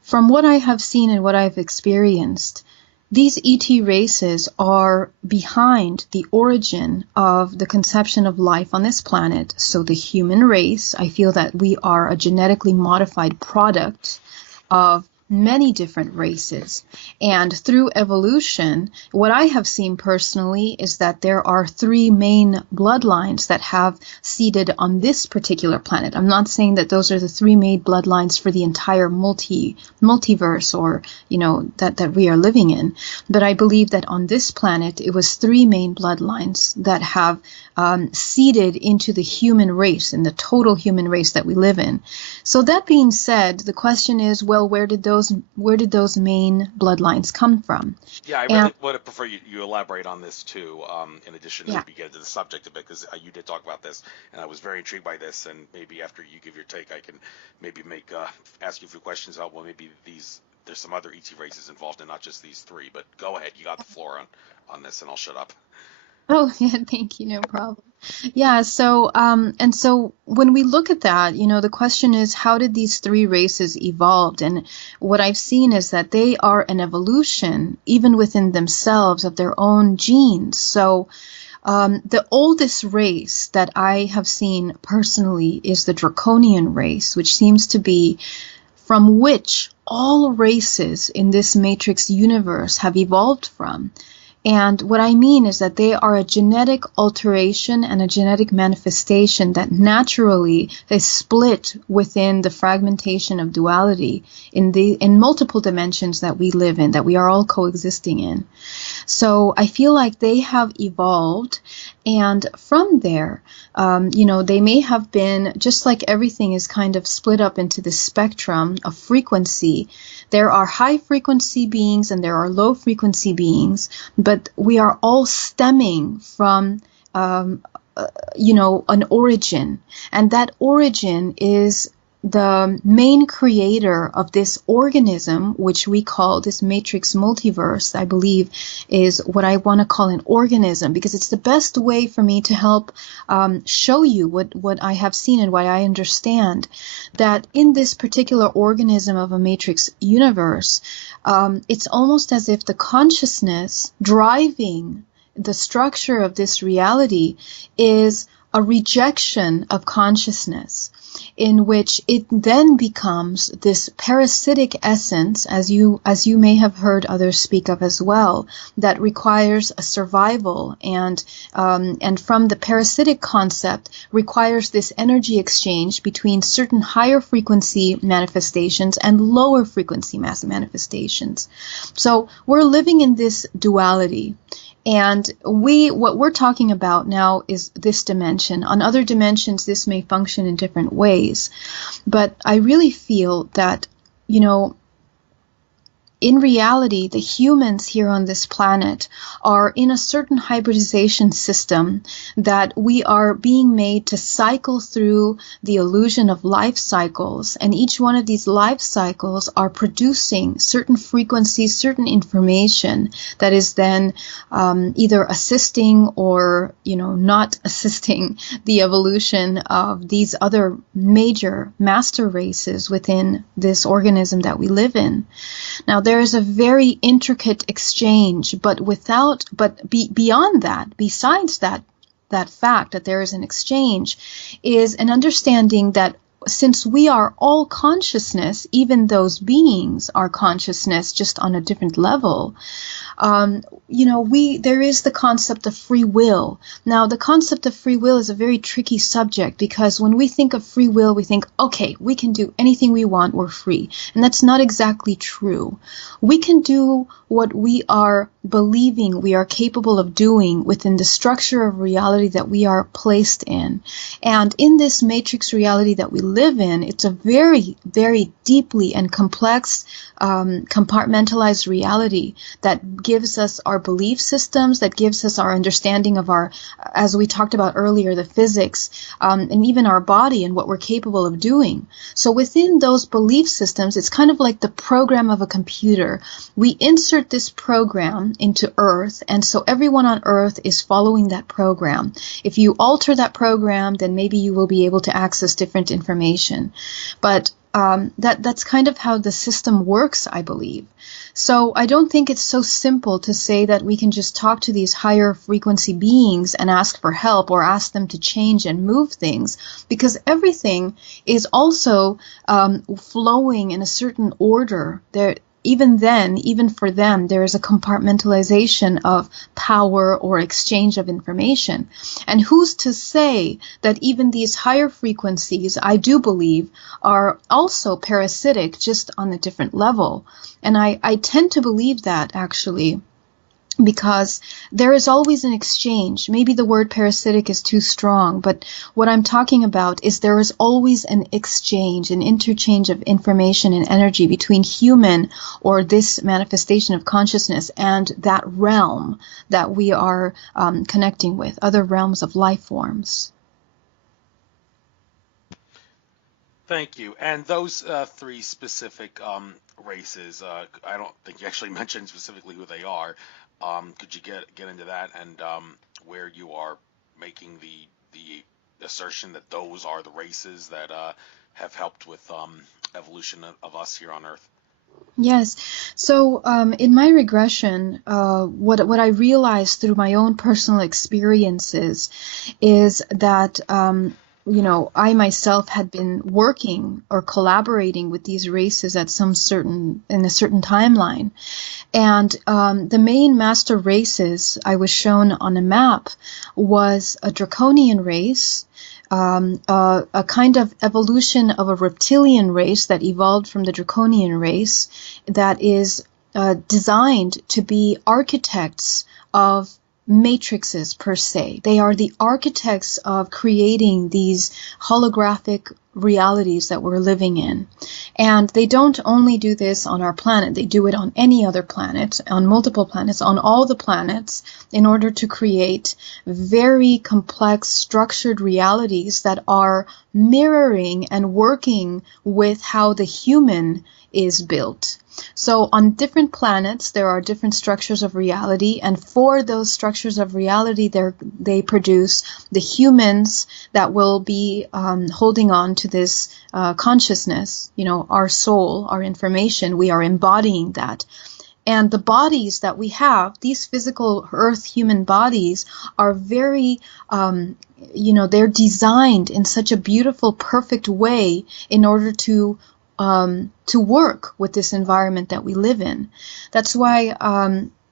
From what I have seen and what I've experienced, these ET races are behind the origin of the conception of life on this planet. So the human race, I feel that we are a genetically modified product of many different races. And through evolution, what I have seen personally is that there are three main bloodlines that have seeded on this particular planet. I'm not saying that those are the three main bloodlines for the entire multiverse, or, that we are living in. But I believe that on this planet, it was three main bloodlines that have seeded into the human race, in the total human race that we live in. So that being said, the question is, well, where did those main bloodlines come from? Yeah, I really would prefer you elaborate on this too, in addition to maybe get into the subject of it, because you did talk about this, and I was very intrigued by this, and maybe after you give your take, I can maybe ask you a few questions about, well, maybe there's some other ET races involved and not just these three. But go ahead, you got the floor on this, and I'll shut up. Oh, yeah, thank you. No problem. Yeah, so when we look at that, the question is, how did these three races evolve? And what I've seen is that they are an evolution, even within themselves, of their own genes. So the oldest race that I have seen personally is the Draconian race, which seems to be from which all races in this matrix universe have evolved from. And what I mean is that they are a genetic alteration and a genetic manifestation that naturally they split within the fragmentation of duality in multiple dimensions that we live in, that we are all coexisting in. So I feel like they have evolved, and from there, they may have been, just like everything is kind of split up into the spectrum of frequency. There are high frequency beings and there are low frequency beings, but we are all stemming from, an origin. And that origin is the main creator of this organism, which we call this matrix multiverse, I believe, is what I want to call an organism, because it's the best way for me to help show you what I have seen and what I understand, that in this particular organism of a matrix universe, it's almost as if the consciousness driving the structure of this reality is a rejection of consciousness, in which it then becomes this parasitic essence, as you may have heard others speak of as well, that requires a survival, and from the parasitic concept requires this energy exchange between certain higher frequency manifestations and lower frequency manifestations. So we're living in this duality. And what we're talking about now is this dimension. On other dimensions, this may function in different ways. But I really feel that, in reality, the humans here on this planet are in a certain hybridization system that we are being made to cycle through the illusion of life cycles. And each one of these life cycles are producing certain frequencies, certain information that is then either assisting or, not assisting the evolution of these other major master races within this organism that we live in. Now, there there is a very intricate exchange, but beyond that, besides that fact that there is an exchange, is an understanding that since we are all consciousness, even those beings are consciousness, just on a different level. There is the concept of free will. Now, the concept of free will is a very tricky subject, because when we think of free will, we think, okay, we can do anything we want, we're free. And that's not exactly true. We can do what we are believing we are capable of doing within the structure of reality that we are placed in. And in this matrix reality that we live in, it's a very, very deeply and complex compartmentalized reality that gives us our belief systems, that gives us our understanding of our, as we talked about earlier, the physics, and even our body and what we're capable of doing. So within those belief systems, it's kind of like the program of a computer. We insert this program into Earth, and so everyone on Earth is following that program. If you alter that program, then maybe you will be able to access different information. But that's kind of how the system works, I believe. So I don't think it's so simple to say that we can just talk to these higher frequency beings and ask for help or ask them to change and move things, because everything is also flowing in a certain order. Even then, even for them, there is a compartmentalization of power or exchange of information. And who's to say that even these higher frequencies, I do believe, are also parasitic, just on a different level. And I tend to believe that, actually, because there is always an exchange. Maybe the word parasitic is too strong, but what I'm talking about is there is always an exchange, an interchange of information and energy between human, or this manifestation of consciousness, and that realm that we are connecting with, other realms of life forms. Thank you. And those three specific races, I don't think you actually mentioned specifically who they are. Could you get into that, and where you are making the assertion that those are the races that have helped with evolution of us here on Earth? Yes. So in my regression, what I realized through my own personal experiences is that I myself had been working or collaborating with these races at in a certain timeline. And the main master races I was shown on a map was a draconian race, a kind of evolution of a reptilian race that evolved from the draconian race that is designed to be architects of matrices per se. They are the architects of creating these holographic realities that we're living in. And they don't only do this on our planet, they do it on any other planet, on multiple planets, on all the planets, in order to create very complex structured realities that are mirroring and working with how the human is built. So on different planets, there are different structures of reality, and for those structures of reality, they produce the humans that will be holding on to this consciousness, our soul, our information. We are embodying that. And the bodies that we have, these physical Earth human bodies, are very, they're designed in such a beautiful, perfect way in order to work with this environment that we live in. That's why,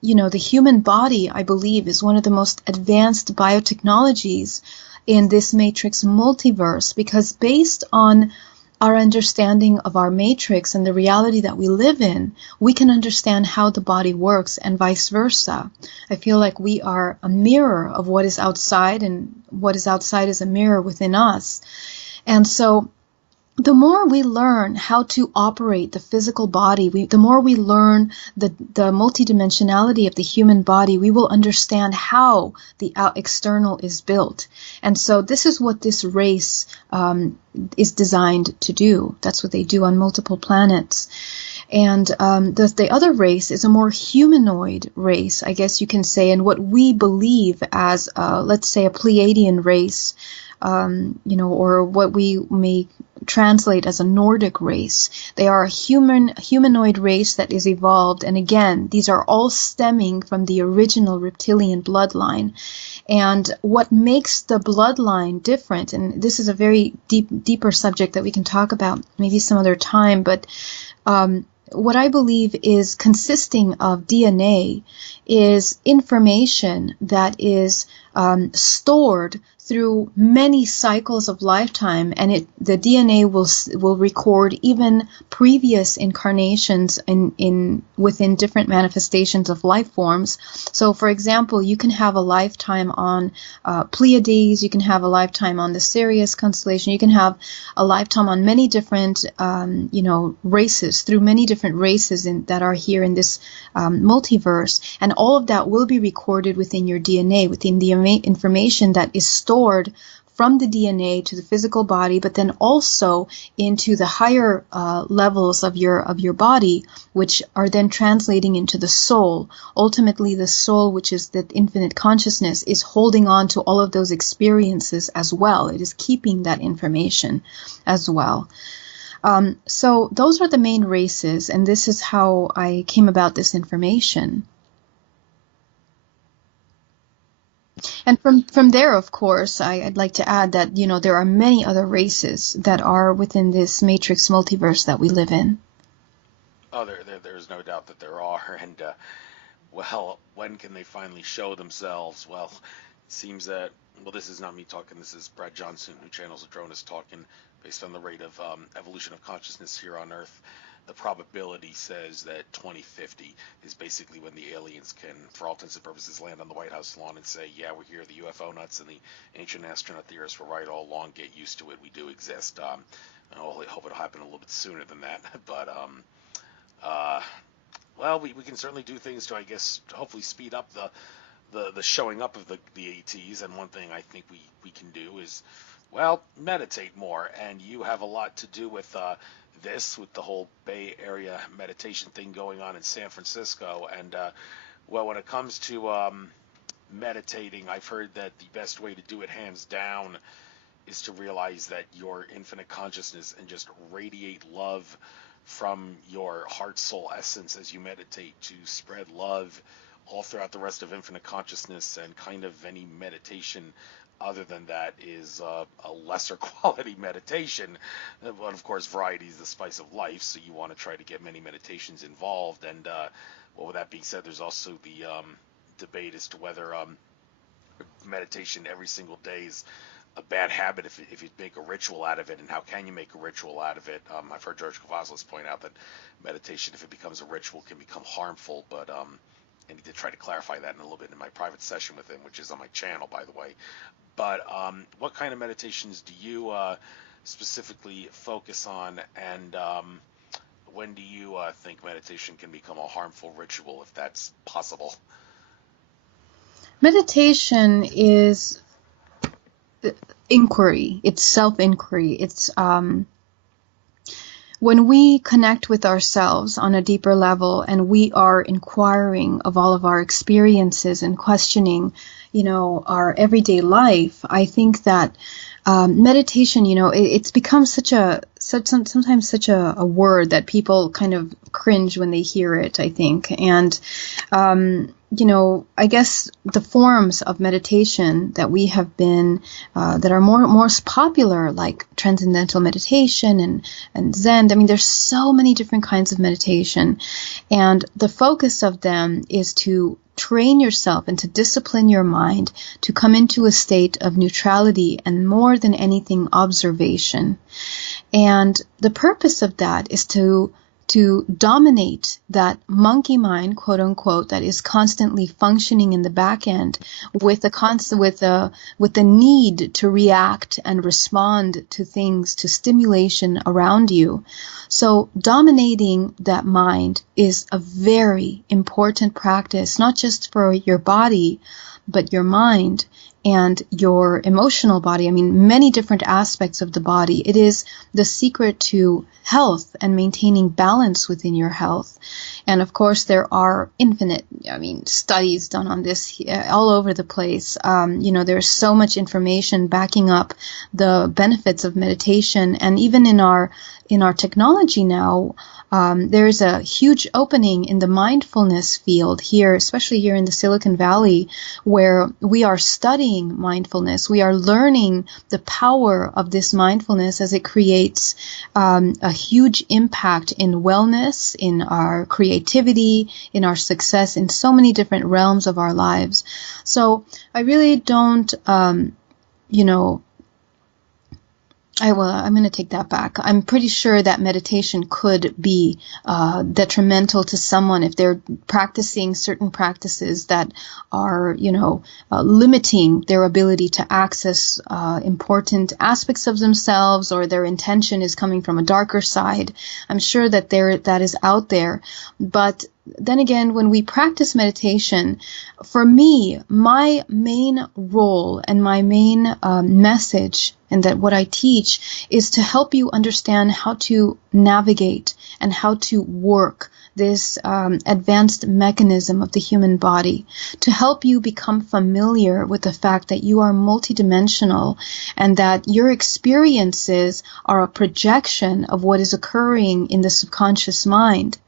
the human body, I believe, is one of the most advanced biotechnologies in this matrix multiverse, because based on our understanding of our matrix and the reality that we live in, we can understand how the body works, and vice versa. I feel like we are a mirror of what is outside, and what is outside is a mirror within us. And so the more we learn how to operate the physical body, the more we learn the multidimensionality of the human body, we will understand how the external is built. And so this is what this race is designed to do. That's what they do on multiple planets. And the other race is a more humanoid race, I guess you can say, and what we believe as, let's say, a Pleiadian race, or what we may translate as a Nordic race. They are a humanoid race that is evolved. And again, these are all stemming from the original reptilian bloodline. And what makes the bloodline different, and this is a very deeper subject that we can talk about maybe some other time, but what I believe is consisting of DNA is information that is stored through many cycles of lifetime, and the DNA will record even previous incarnations within different manifestations of life forms. So, for example, you can have a lifetime on Pleiades, you can have a lifetime on the Sirius constellation, you can have a lifetime on many different races, through many different races that are here in this multiverse, and all of that will be recorded within your DNA, within the information that is stored from the DNA to the physical body, but then also into the higher levels of your body, which are then translating into the soul. Ultimately, the soul, which is that infinite consciousness, is holding on to all of those experiences as well. It is keeping that information as well. So those are the main races, and this is how I came about this information. And from there, of course, I'd like to add that, there are many other races that are within this matrix multiverse that we live in. Oh, there's no doubt that there are. And, when can they finally show themselves? Well, it seems that, this is not me talking. This is Brad Johnson, who channels Adronis, talking based on the rate of evolution of consciousness here on Earth. The probability says that 2050 is basically when the aliens can, for all intents and purposes, land on the White House lawn and say, yeah, we're here, the UFO nuts and the ancient astronaut theorists were right all along, get used to it, we do exist. I hope it'll happen a little bit sooner than that, but, we can certainly do things to, I guess, hopefully speed up the showing up of the ATs, and one thing I think we can do is, meditate more, and you have a lot to do with with the whole Bay Area meditation thing going on in San Francisco. And when it comes to meditating, I've heard that the best way to do it, hands down, is to realize that your infinite consciousness and just radiate love from your heart soul essence as you meditate, to spread love all throughout the rest of infinite consciousness. And kind of any meditation other than that is a lesser quality meditation. But of course, variety is the spice of life, so you want to try to get many meditations involved. And with that being said, there's also the debate as to whether meditation every single day is a bad habit if you make a ritual out of it, and how can you make a ritual out of it. I've heard George Kavazlis point out that meditation, if it becomes a ritual, can become harmful, but I need to try to clarify that in a little bit in my private session with him, which is on my channel, by the way. But what kind of meditations do you specifically focus on, and when do you think meditation can become a harmful ritual, if that's possible? Meditation is inquiry. It's self-inquiry. It's when we connect with ourselves on a deeper level, and we are inquiring of all of our experiences and questioning, our everyday life, I think that meditation, it's become sometimes such a word that people kind of cringe when they hear it, I think. And, I guess the forms of meditation that we have been, that are more popular, like transcendental meditation and Zen. I mean, there's so many different kinds of meditation, and the focus of them is to train yourself and to discipline your mind to come into a state of neutrality, and more than anything, observation. And the purpose of that is to dominate that monkey mind, quote unquote, that is constantly functioning in the back end with the need to react and respond to things, to stimulation around you. So dominating that mind is a very important practice, not just for your body, but your mind and your emotional body. I mean, many different aspects of the body. It is the secret to health and maintaining balance within your health. And of course, there are infinite, studies done on this all over the place. There's so much information backing up the benefits of meditation. And even in our technology now, there's a huge opening in the mindfulness field here, especially here in the Silicon Valley, where we are studying mindfulness. We are learning the power of this mindfulness as it creates a huge impact in wellness, in our creativity, in our success, in so many different realms of our lives. So I really don't, I'm going to take that back. I'm pretty sure that meditation could be detrimental to someone if they're practicing certain practices that are, limiting their ability to access important aspects of themselves, or their intention is coming from a darker side. I'm sure that that is out there. But then again, when we practice meditation, for me, my main role and my main message, and that what I teach, is to help you understand how to navigate and how to work this advanced mechanism of the human body, to help you become familiar with the fact that you are multidimensional and that your experiences are a projection of what is occurring in the subconscious mind.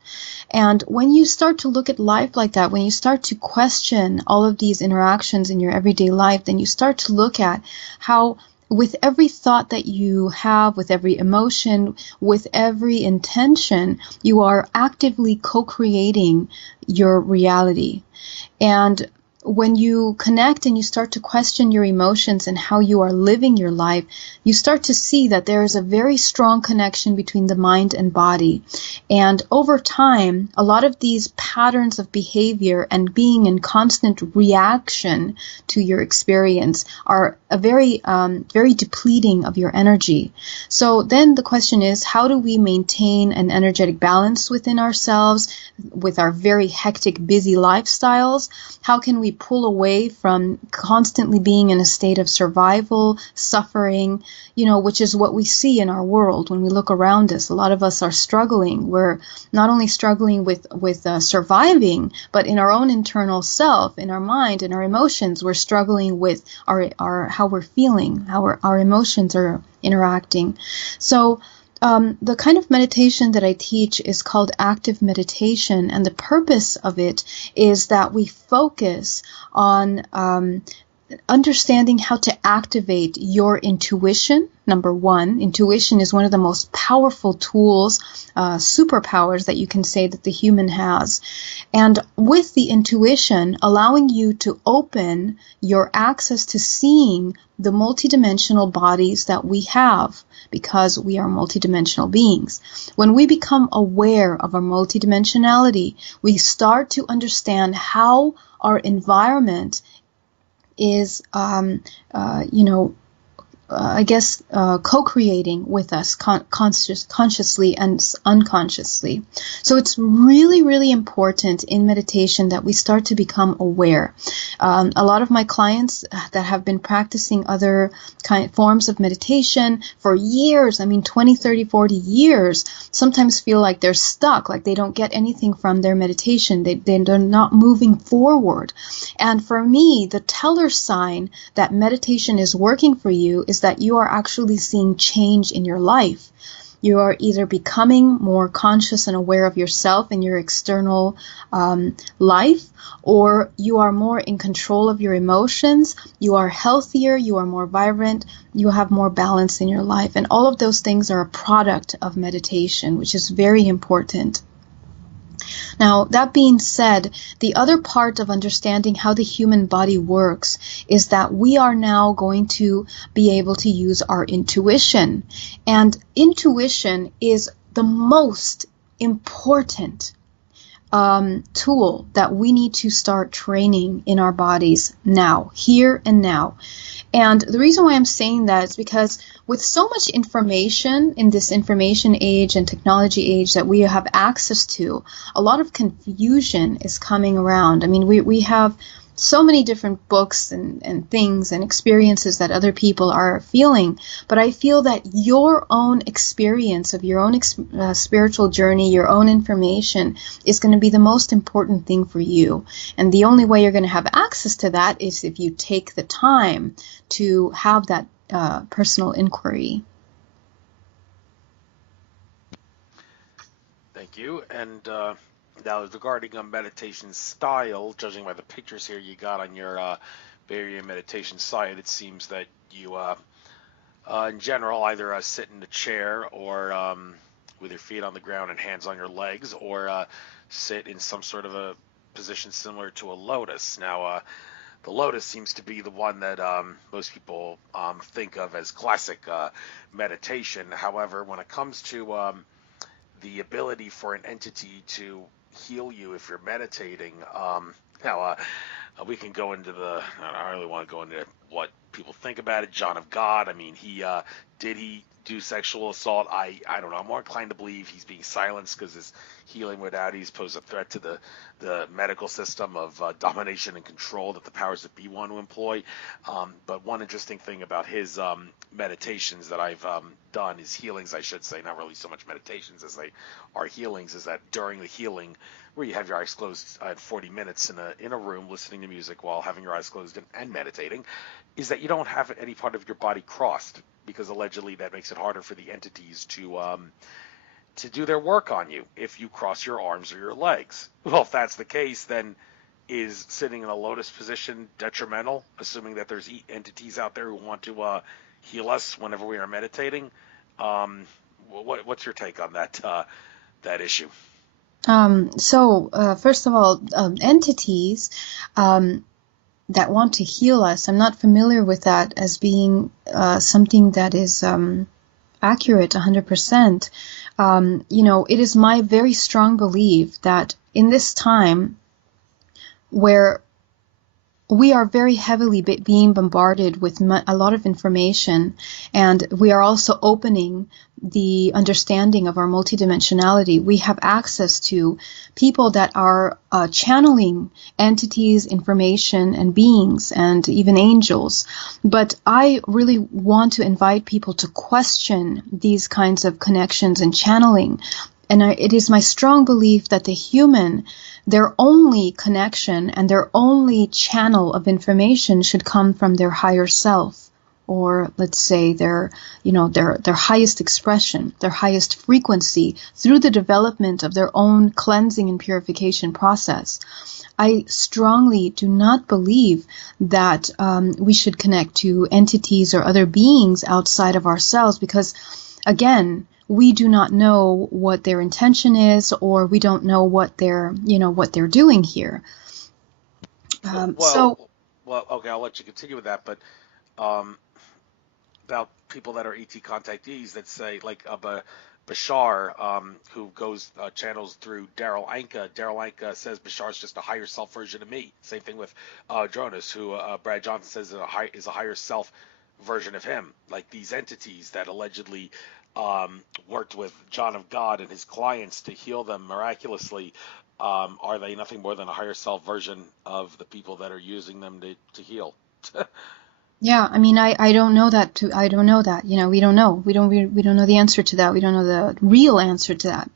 And when you start to look at life like that, when you start to question all of these interactions in your everyday life, then you start to look at how with every thought that you have, with every emotion, with every intention, you are actively co-creating your reality. And when you connect and you start to question your emotions and how you are living your life, you start to see that there is a very strong connection between the mind and body. And over time, a lot of these patterns of behavior and being in constant reaction to your experience are a very depleting of your energy. So then the question is, how do we maintain an energetic balance within ourselves with our very hectic, busy lifestyles? How can we pull away from constantly being in a state of survival, suffering, which is what we see in our world when we look around us? A lot of us are struggling. We're not only struggling with surviving, but in our own internal self, in our mind, in our emotions, we're struggling with our how we're feeling, how our emotions are interacting. So the kind of meditation that I teach is called active meditation, and the purpose of it is that we focus on understanding how to activate your intuition. Number one, intuition is one of the most powerful tools, superpowers that you can say that the human has. And with the intuition, allowing you to open your access to seeing the multidimensional bodies that we have, because we are multidimensional beings. When we become aware of our multidimensionality, we start to understand how our environment is, co-creating with us consciously and unconsciously. So it's really, really important in meditation that we start to become aware. A lot of my clients that have been practicing other forms of meditation for years, 20, 30, 40 years, sometimes feel like they're stuck, like they don't get anything from their meditation. They're not moving forward. And for me, the teller sign that meditation is working for you is that you are actually seeing change in your life. You are either becoming more conscious and aware of yourself and your external life, or you are more in control of your emotions, you are healthier, you are more vibrant, you have more balance in your life. And all of those things are a product of meditation, which is very important. Now, that being said, the other part of understanding how the human body works is that we are now going to be able to use our intuition. And intuition is the most important tool that we need to start training in our bodies now, here and now. And the reason why I'm saying that is because with so much information in this information age and technology age that we have access to, a lot of confusion is coming around. We have so many different books and things and experiences that other people are feeling, but I feel that your own experience of your own spiritual journey, your own information is going to be the most important thing for you. And the only way you're going to have access to that is if you take the time to have that personal inquiry. Thank you. And now, regarding a meditation style, judging by the pictures here you got on your Bavarian meditation site, it seems that you, in general, either sit in a chair or with your feet on the ground and hands on your legs, or sit in some sort of a position similar to a lotus. Now, the lotus seems to be the one that most people think of as classic meditation. However, when it comes to the ability for an entity to heal you if you're meditating, now we can go into I don't really want to go into what people think about it. John of God, I mean, did he do sexual assault? I don't know. I'm more inclined to believe he's being silenced because his healing modalities pose a threat to the medical system of domination and control that the powers that be want to employ. But one interesting thing about his meditations that I've done, his healings, I should say, not really so much meditations as they are healings, is that during the healing, where you have your eyes closed at 40 minutes in a room listening to music while having your eyes closed and meditating, is that you don't have any part of your body crossed, because allegedly that makes it harder for the entities to do their work on you if you cross your arms or your legs. Well, if that's the case, then is sitting in a lotus position detrimental, assuming that there's entities out there who want to heal us whenever we are meditating? What's your take on that issue? First of all, entities that want to heal us, I'm not familiar with that as being something that is accurate 100%. It is my very strong belief that in this time where we are very heavily being bombarded with a lot of information, and we are also opening the understanding of our multidimensionality. We have access to people that are channeling entities, information, and beings, and even angels. But I really want to invite people to question these kinds of connections and channeling. And it is my strong belief that the human, their only connection and their only channel of information should come from their higher self, or let's say their highest expression, their highest frequency, through the development of their own cleansing and purification process. I strongly do not believe that we should connect to entities or other beings outside of ourselves, because, again, we do not know what their intention is, or we don't know what they're doing here. Well, okay, I'll let you continue with that, but about people that are ET contactees that say, like Bashar, who goes channels through Daryl Anka. Daryl Anka says Bashar's just a higher self version of me. Same thing with Jonas, who Brad Johnson says is a higher self version of him. Like, these entities that allegedly worked with John of God and his clients to heal them miraculously, are they nothing more than a higher self version of the people that are using them to heal? Yeah, I mean, I don't know that. I don't know that. We don't know. We don't know the answer to that. We don't know the real answer to that.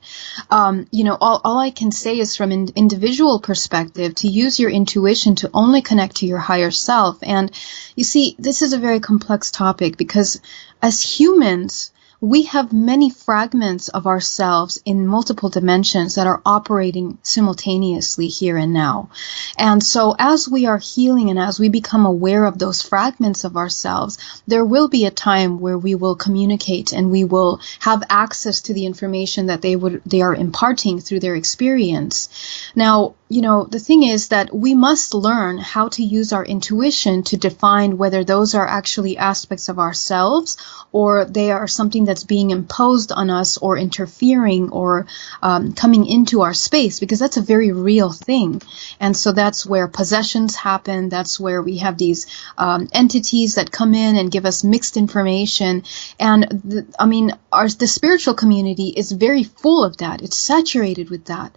All I can say is, from an individual perspective, to use your intuition to only connect to your higher self. And you see, this is a very complex topic, because as humans, we have many fragments of ourselves in multiple dimensions that are operating simultaneously here and now. And so as we are healing and as we become aware of those fragments of ourselves, there will be a time where we will communicate and we will have access to the information that they are imparting through their experience. Now, the thing is that we must learn how to use our intuition to define whether those are actually aspects of ourselves, or they are something that's being imposed on us, or interfering, or coming into our space, because that's a very real thing. And so that's where possessions happen. That's where we have these entities that come in and give us mixed information. And the spiritual community is very full of that. It's saturated with that.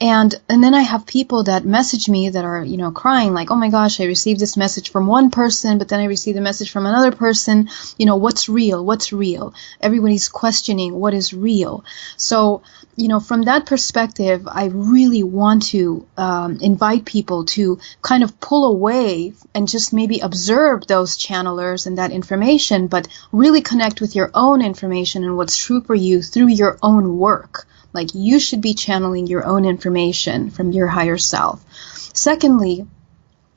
And then I have people people that message me that are, you know, crying like, oh my gosh, I received this message from one person, but then I received a message from another person. You know, what's real? What's real? Everybody's questioning what is real. So, you know, from that perspective, I really want to invite people to kind of pull away and just maybe observe those channelers and that information, but really connect with your own information and what's true for you through your own work. Like, you should be channeling your own information from your higher self. Secondly,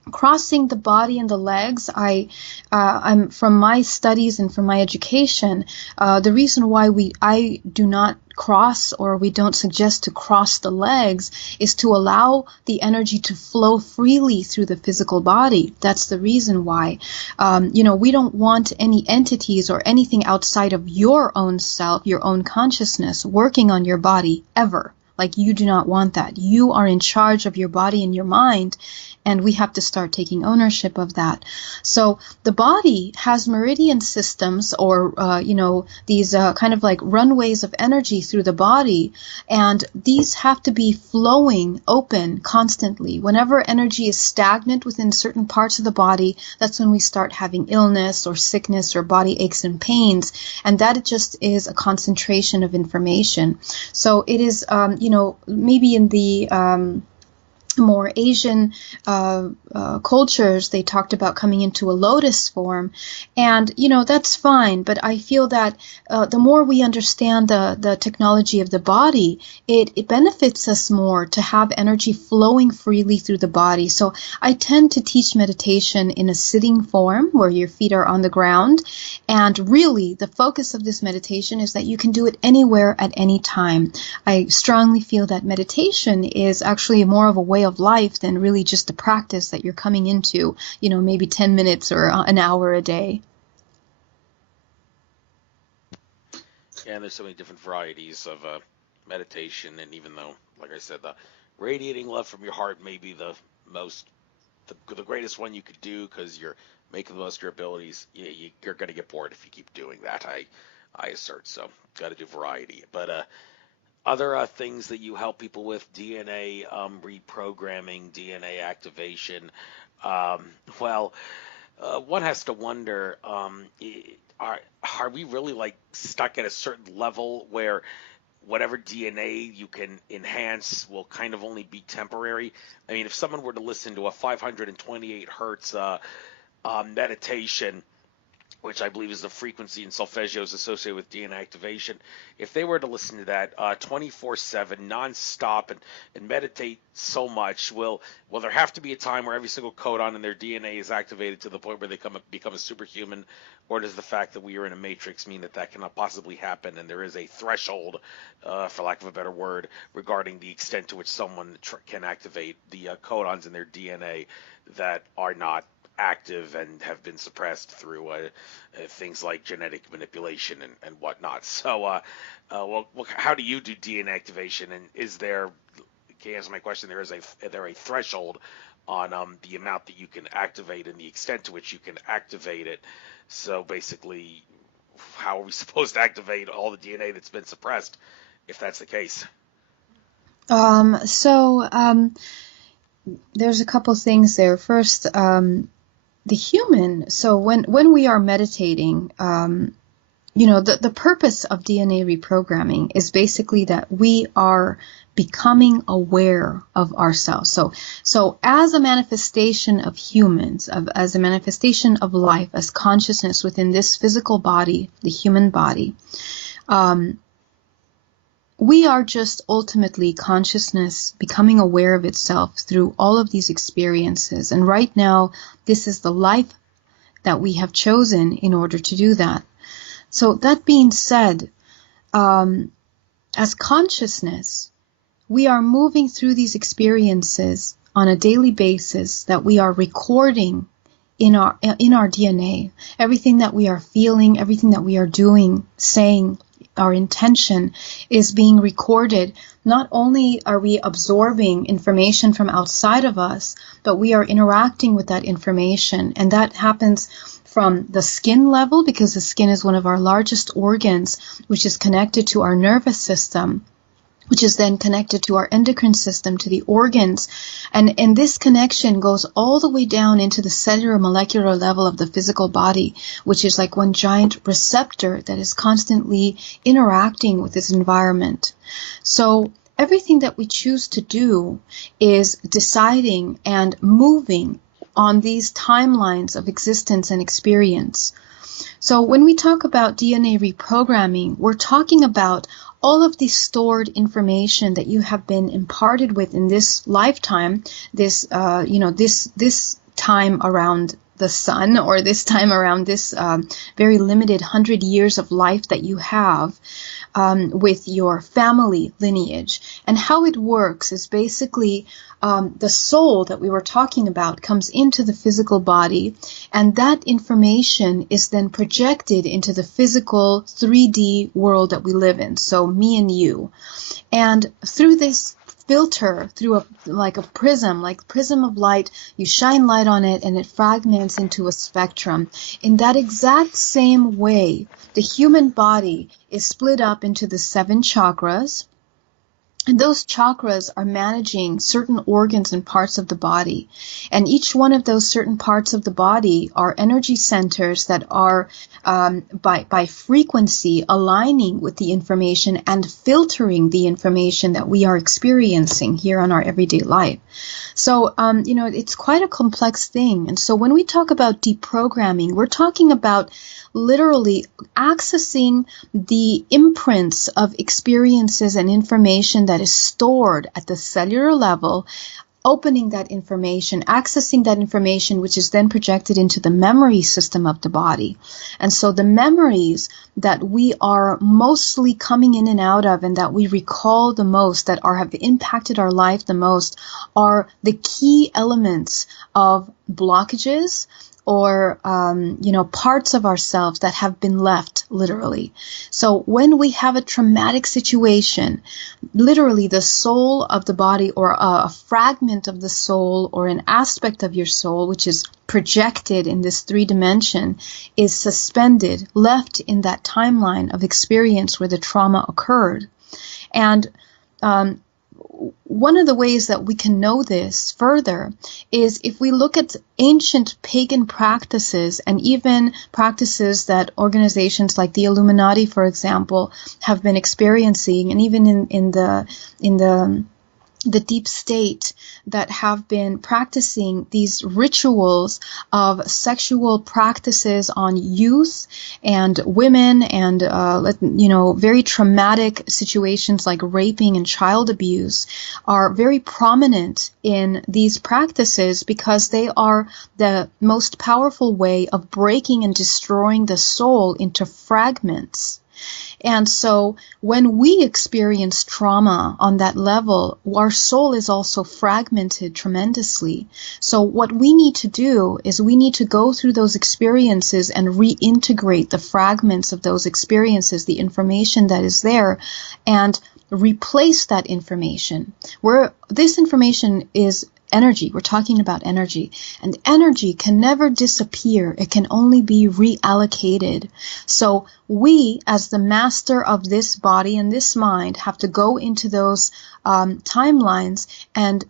crossing the body and the legs, I'm from my studies and from my education, the reason why I do not cross, or we don't suggest to cross the legs, is to allow the energy to flow freely through the physical body. That's the reason why. You know, we don't want any entities or anything outside of your own self, your own consciousness, working on your body ever. Like, you do not want that. You are in charge of your body and your mind, and we have to start taking ownership of that. So the body has meridian systems, or, you know, these kind of like runways of energy through the body, and these have to be flowing open constantly. Whenever energy is stagnant within certain parts of the body, that's when we start having illness or sickness or body aches and pains, and that just is a concentration of information. So it is, you know, maybe in the more Asian cultures, they talked about coming into a lotus form, and you know, that's fine, but I feel that the more we understand the technology of the body, it benefits us more to have energy flowing freely through the body. So I tend to teach meditation in a sitting form where your feet are on the ground, and really the focus of this meditation is that you can do it anywhere at any time. I strongly feel that meditation is actually more of a way of life than really just a practice that you're coming into, you know, maybe 10 minutes or an hour a day. Yeah, and there's so many different varieties of meditation, and even though, like I said, the radiating love from your heart may be the greatest one you could do, because you're making the most of your abilities, you're going to get bored if you keep doing that, I assert. So got to do variety. But other things that you help people with: DNA reprogramming, DNA activation. Well, one has to wonder, are we really like stuck at a certain level where whatever DNA you can enhance will kind of only be temporary? I mean, if someone were to listen to a 528 hertz meditation, which I believe is the frequency in solfeggios associated with DNA activation, if they were to listen to that 24/7, nonstop, and meditate so much, will there have to be a time where every single codon in their DNA is activated to the point where they become a superhuman, or does the fact that we are in a matrix mean that cannot possibly happen, and there is a threshold, for lack of a better word, regarding the extent to which someone can activate the codons in their DNA that are not active and have been suppressed through things like genetic manipulation and whatnot. So, well, how do you do DNA activation? And can you answer my question? Is there a threshold on the amount that you can activate and the extent to which you can activate it? So basically, how are we supposed to activate all the DNA that's been suppressed if that's the case? There's a couple things there. First, the human. So when we are meditating, you know, the purpose of DNA reprogramming is basically that we are becoming aware of ourselves. So as a manifestation of humans, as a manifestation of life, as consciousness within this physical body, the human body, we are just ultimately consciousness becoming aware of itself through all of these experiences. And right now, this is the life that we have chosen in order to do that. So that being said, as consciousness, we are moving through these experiences on a daily basis that we are recording in our DNA. Everything that we are feeling, everything that we are doing, saying, our intention is being recorded. Not only are we absorbing information from outside of us, but we are interacting with that information. And that happens from the skin level, because the skin is one of our largest organs, which is connected to our nervous system. which is then connected to our endocrine system, to the organs. And this connection goes all the way down into the cellular molecular level of the physical body, which is like one giant receptor that is constantly interacting with its environment. So everything that we choose to do is deciding and moving on these timelines of existence and experience. So when we talk about DNA reprogramming, we're talking about all of the stored information that you have been imparted with in this lifetime, this time around the sun, or this time around this very limited 100 years of life that you have with your family lineage. And how it works is basically the soul that we were talking about comes into the physical body, and that information is then projected into the physical 3D world that we live in, so me and you. And through this filter, through a prism of light, you shine light on it and it fragments into a spectrum. In that exact same way, the human body is split up into the 7 chakras. And those chakras are managing certain organs and parts of the body. And each one of those certain parts of the body are energy centers that are, by frequency, aligning with the information and filtering the information that we are experiencing here on our everyday life. So, it's quite a complex thing. And so when we talk about deprogramming, we're talking about literally accessing the imprints of experiences and information that is stored at the cellular level, opening that information, accessing that information, which is then projected into the memory system of the body. And so the memories that we are mostly coming in and out of, and that we recall the most, that have impacted our life the most, are the key elements of blockages, or parts of ourselves that have been left, literally. So when we have a traumatic situation, literally the soul of the body, or a fragment of the soul, or an aspect of your soul, which is projected in this 3 dimension, is suspended, left in that timeline of experience where the trauma occurred. And one of the ways that we can know this further is if we look at ancient pagan practices, and even practices that organizations like the Illuminati, for example, have been experiencing, and even in the deep state, that have been practicing these rituals of sexual practices on youth and women, and very traumatic situations like raping and child abuse are very prominent in these practices, because they are the most powerful way of breaking and destroying the soul into fragments. And so when we experience trauma on that level, our soul is also fragmented tremendously. So what we need to do is we need to go through those experiences and reintegrate the fragments of those experiences, the information that is there, and replace that information. Where this information is energy. We're talking about energy, and energy can never disappear. It can only be reallocated. So we, as the master of this body and this mind, have to go into those timelines and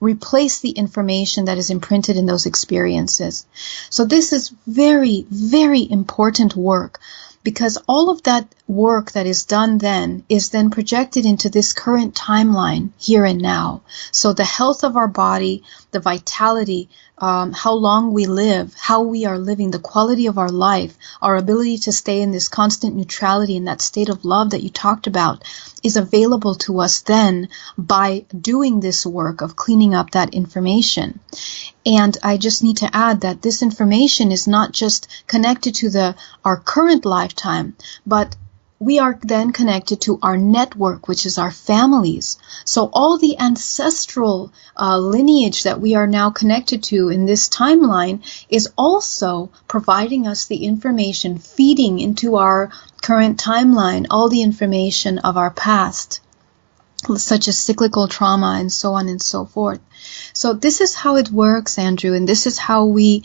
replace the information that is imprinted in those experiences. So this is very, very important work, because all of that work that is done then is then projected into this current timeline here and now. So the health of our body, the vitality, how long we live, how we are living, the quality of our life, our ability to stay in this constant neutrality and that state of love that you talked about, is available to us then by doing this work of cleaning up that information. And I just need to add that this information is not just connected to our current lifetime, but we are then connected to our network, which is our families. So all the ancestral lineage that we are now connected to in this timeline is also providing us the information, feeding into our current timeline all the information of our past. such as cyclical trauma and so on and so forth. So this is how it works, Andrew, and this is how we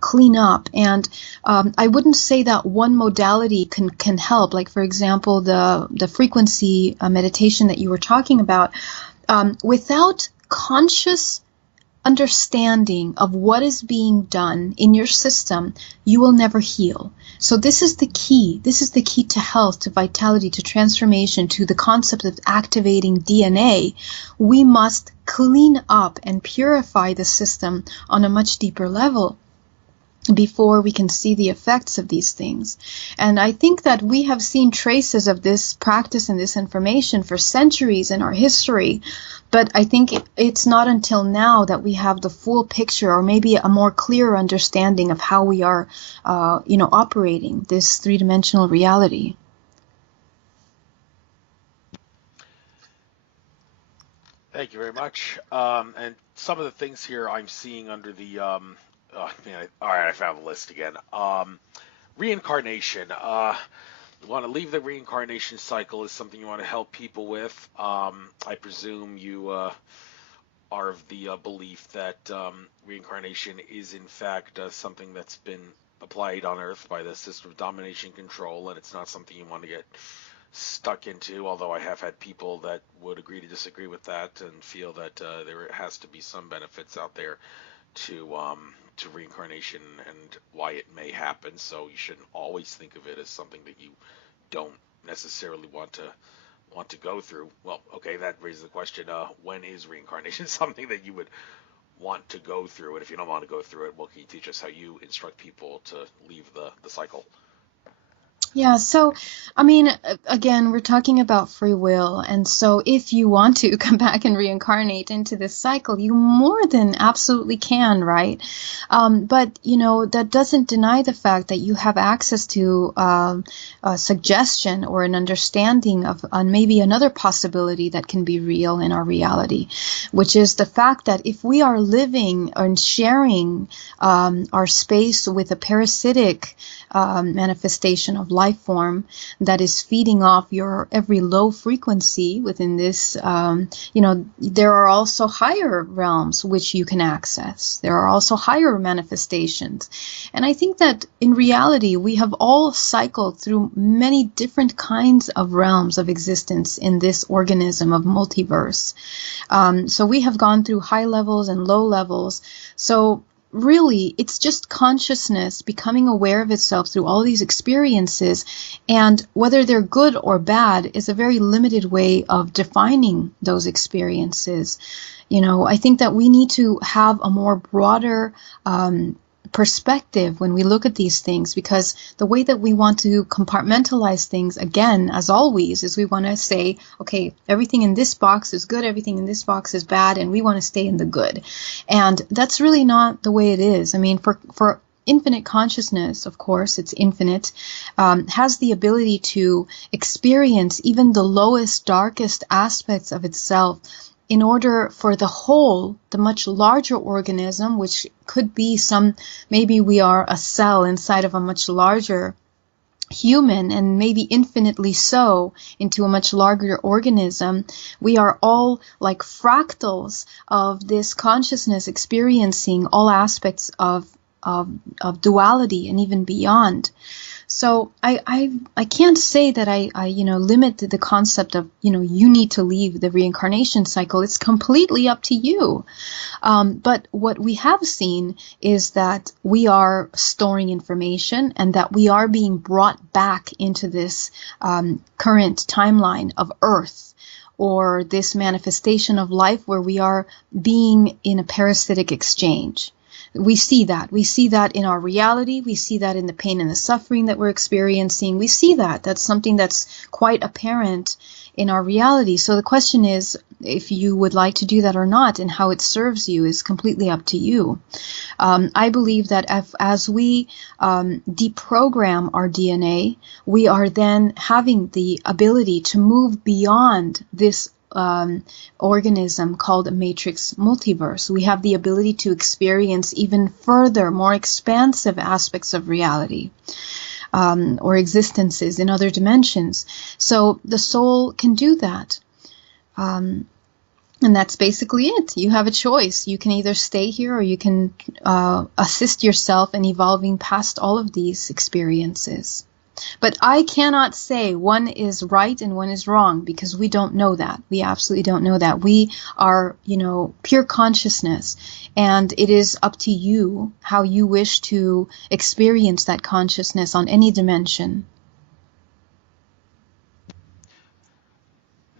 clean up. And I wouldn't say that one modality can help. Like, for example, the frequency meditation that you were talking about. Without conscious understanding of what is being done in your system, you will never heal. So this is the key. This is the key to health, to vitality, to transformation, to the concept of activating DNA. We must clean up and purify the system on a much deeper level before we can see the effects of these things. And I think that we have seen traces of this practice and this information for centuries in our history, but I think it's not until now that we have the full picture, or maybe a more clear understanding of how we are, operating this three-dimensional reality. Thank you very much. And some of the things here I'm seeing under the all right, I found the list again. Reincarnation. You want to leave the reincarnation cycle is something you want to help people with. I presume you are of the belief that reincarnation is in fact something that's been applied on Earth by the system of domination control, and it's not something you want to get stuck into, although I have had people that would agree to disagree with that and feel that there has to be some benefits out there to reincarnation and why it may happen. So you shouldn't always think of it as something that you don't necessarily want to go through. Well, okay, that raises the question, when is reincarnation something that you would want to go through? And if you don't want to go through it, well, can you teach us how you instruct people to leave the cycle? Yeah, so, I mean, again, we're talking about free will. And so if you want to come back and reincarnate into this cycle, you more than absolutely can, right? But, that doesn't deny the fact that you have access to a suggestion or an understanding of maybe another possibility that can be real in our reality, which is the fact that if we are living and sharing our space with a parasitic manifestation of life form that is feeding off your every low frequency within this, there are also higher realms which you can access. There are also higher manifestations. And I think that in reality, we have all cycled through many different kinds of realms of existence in this organism of multiverse. So we have gone through high levels and low levels. So really, it's just consciousness becoming aware of itself through all these experiences, and whether they're good or bad is a very limited way of defining those experiences. I think that we need to have a more broader perspective when we look at these things, because the way that we want to compartmentalize things, again, as always, is we want to say, okay, everything in this box is good, everything in this box is bad, and we want to stay in the good. And that's really not the way it is. I mean, for infinite consciousness, of course, it's infinite, has the ability to experience even the lowest, darkest aspects of itself in order for the whole, the much larger organism, which could be maybe we are a cell inside of a much larger human, and maybe infinitely so into a much larger organism. We are all like fractals of this consciousness experiencing all aspects of duality and even beyond. So I can't say that I limit the concept of, you need to leave the reincarnation cycle. It's completely up to you. But what we have seen is that we are storing information, and that we are being brought back into this current timeline of Earth, or this manifestation of life where we are being in a parasitic exchange. We see that. We see that in our reality. We see that in the pain and the suffering that we're experiencing. We see that. That's something that's quite apparent in our reality. So the question is, if you would like to do that or not, and how it serves you is completely up to you. I believe that as we deprogram our DNA, we are then having the ability to move beyond this organism called a matrix multiverse. We have the ability to experience even further, more expansive aspects of reality, or existences in other dimensions. So the soul can do that. And that's basically it. You have a choice. You can either stay here or you can assist yourself in evolving past all of these experiences. But I cannot say one is right and one is wrong because we don't know that. We absolutely don't know that. We are, pure consciousness, and it is up to you how you wish to experience that consciousness on any dimension.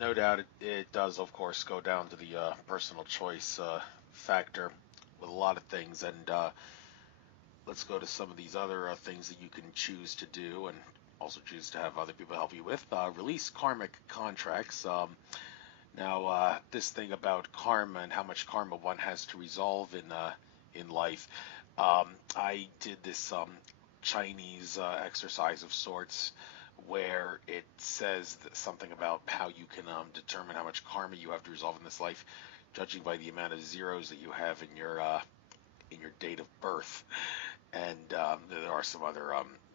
No doubt it does, of course, go down to the personal choice factor with a lot of things. And let's go to some of these other things that you can choose to do and also choose to have other people help you with. Release karmic contracts. Now, this thing about karma and how much karma one has to resolve in life. I did this Chinese exercise of sorts where it says something about how you can determine how much karma you have to resolve in this life, judging by the amount of zeros that you have in your date of birth. And there are some other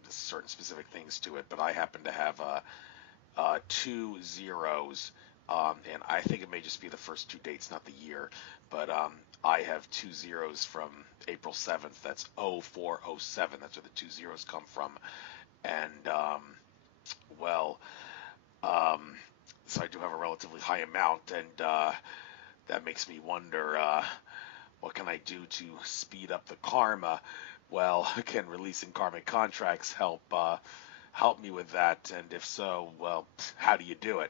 certain specific things to it, but I happen to have 2 zeros, and I think it may just be the first 2 dates, not the year, but I have 2 zeros from April 7th. That's 0407. That's where the 2 zeros come from. And so I do have a relatively high amount, and that makes me wonder, what can I do to speed up the karma? Well, can releasing karmic contracts help me with that? And if so, well, how do you do it?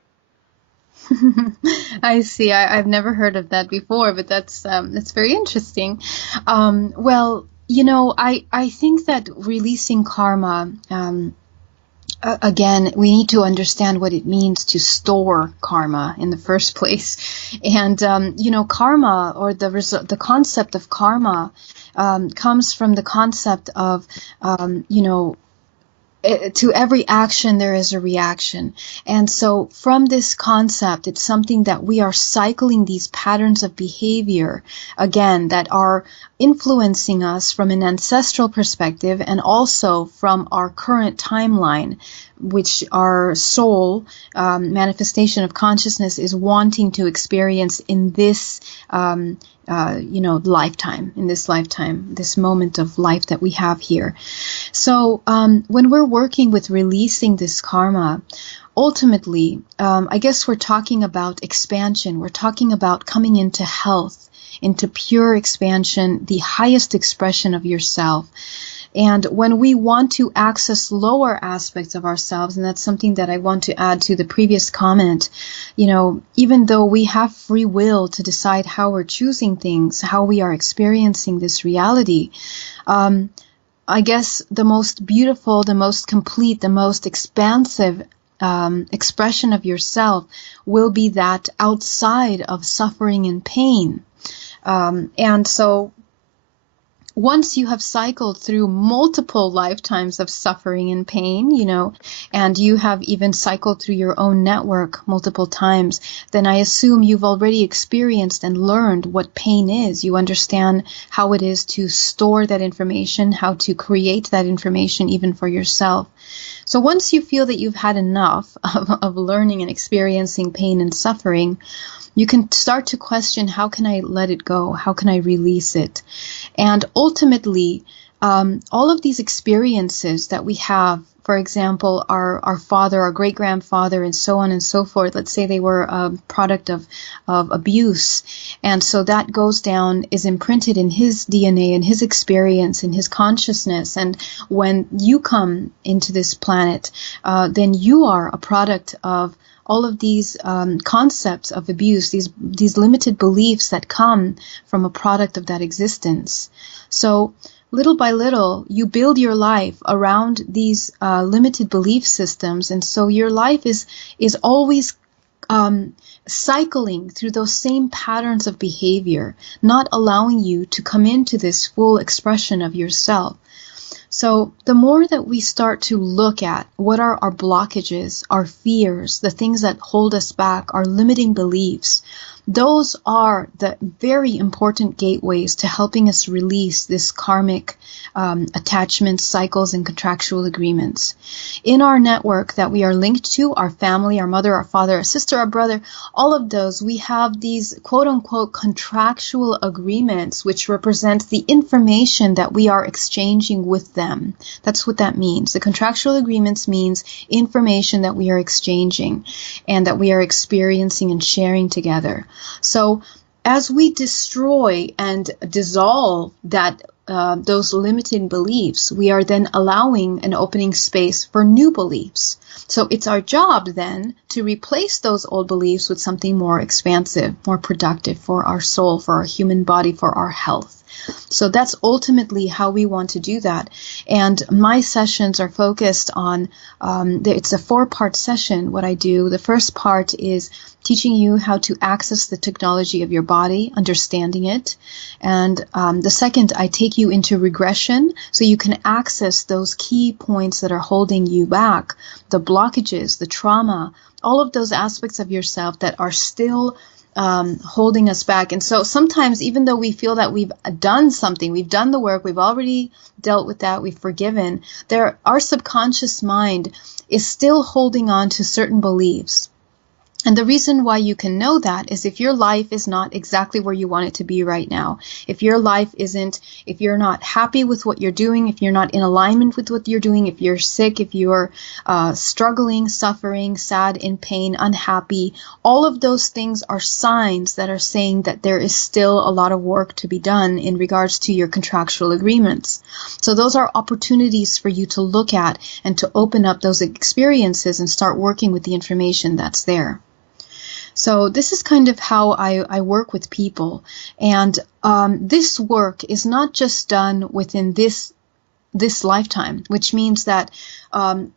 I see. I've never heard of that before, but that's very interesting. Well, I think that releasing karma. Again, we need to understand what it means to store karma in the first place. And, karma, or the concept of karma, comes from the concept of, to every action there is a reaction. And so from this concept, it's something that we are cycling these patterns of behavior, again, that are influencing us from an ancestral perspective and also from our current timeline, which our soul, manifestation of consciousness, is wanting to experience in this lifetime, this moment of life that we have here. So when we're working with releasing this karma, ultimately, I guess we're talking about expansion. We're talking about coming into health, into pure expansion, the highest expression of yourself. And when we want to access lower aspects of ourselves, and that's something that I want to add to the previous comment, even though we have free will to decide how we're choosing things, how we are experiencing this reality, I guess the most beautiful, the most complete, the most expansive expression of yourself will be that outside of suffering and pain. And so once you have cycled through multiple lifetimes of suffering and pain, and you have even cycled through your own network multiple times, then I assume you've already experienced and learned what pain is. You understand how it is to store that information, how to create that information even for yourself. So once you feel that you've had enough of learning and experiencing pain and suffering, you can start to question, how can I let it go? How can I release it? And ultimately, all of these experiences that we have, for example, our father, our great-grandfather, and so on and so forth, let's say they were a product of abuse. And so that goes down, is imprinted in his DNA, in his experience, in his consciousness. And when you come into this planet, then you are a product of all of these concepts of abuse, these limited beliefs that come from a product of that existence. So little by little, you build your life around these limited belief systems, and so your life is always cycling through those same patterns of behavior, not allowing you to come into this full expression of yourself. So the more that we start to look at what are our blockages, our fears, the things that hold us back, our limiting beliefs, Those are the very important gateways to helping us release this karmic attachments, cycles, and contractual agreements. In our network that we are linked to, our family, our mother, our father, our sister, our brother, all of those, we have these quote-unquote contractual agreements, which represent the information that we are exchanging with them. That's what that means. The contractual agreements means information that we are exchanging and that we are experiencing and sharing together. So as we destroy and dissolve those limiting beliefs, we are then allowing and opening space for new beliefs. So it's our job then to replace those old beliefs with something more expansive, more productive for our soul, for our human body, for our health. So that's ultimately how we want to do that. And my sessions are focused on, it's a 4-part session, what I do. The first part is teaching you how to access the technology of your body, understanding it. And the second, I take you into regression so you can access those key points that are holding you back, the blockages, the trauma, all of those aspects of yourself that are still holding us back. And so sometimes, even though we feel that we've done something, we've done the work, we've already dealt with that, we've forgiven, our subconscious mind is still holding on to certain beliefs. And the reason why you can know that is if your life is not exactly where you want it to be right now, if your life isn't, if you're not happy with what you're doing, if you're not in alignment with what you're doing, if you're sick, if you're struggling, suffering, sad, in pain, unhappy, all of those things are signs that are saying that there is still a lot of work to be done in regards to your contractual agreements. So those are opportunities for you to look at and to open up those experiences and start working with the information that's there. So this is kind of how I work with people. And this work is not just done within this lifetime, which means that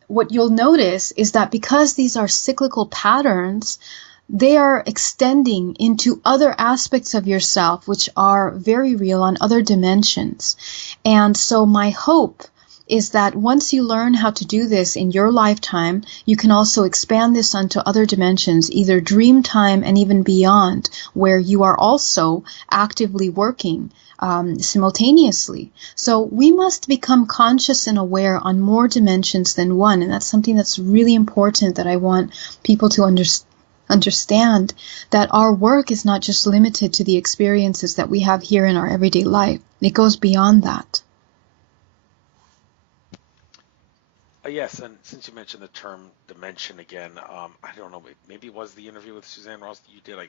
what you'll notice is that because these are cyclical patterns, they are extending into other aspects of yourself, which are very real on other dimensions. And so my hope is that once you learn how to do this in your lifetime, you can also expand this onto other dimensions, either dream time and even beyond, where you are also actively working simultaneously. So we must become conscious and aware on more dimensions than one, and that's something that's really important that I want people to understand, that our work is not just limited to the experiences that we have here in our everyday life. It goes beyond that. Yes, and since you mentioned the term dimension again, I don't know, maybe it was the interview with Suzanne Ross that you did. I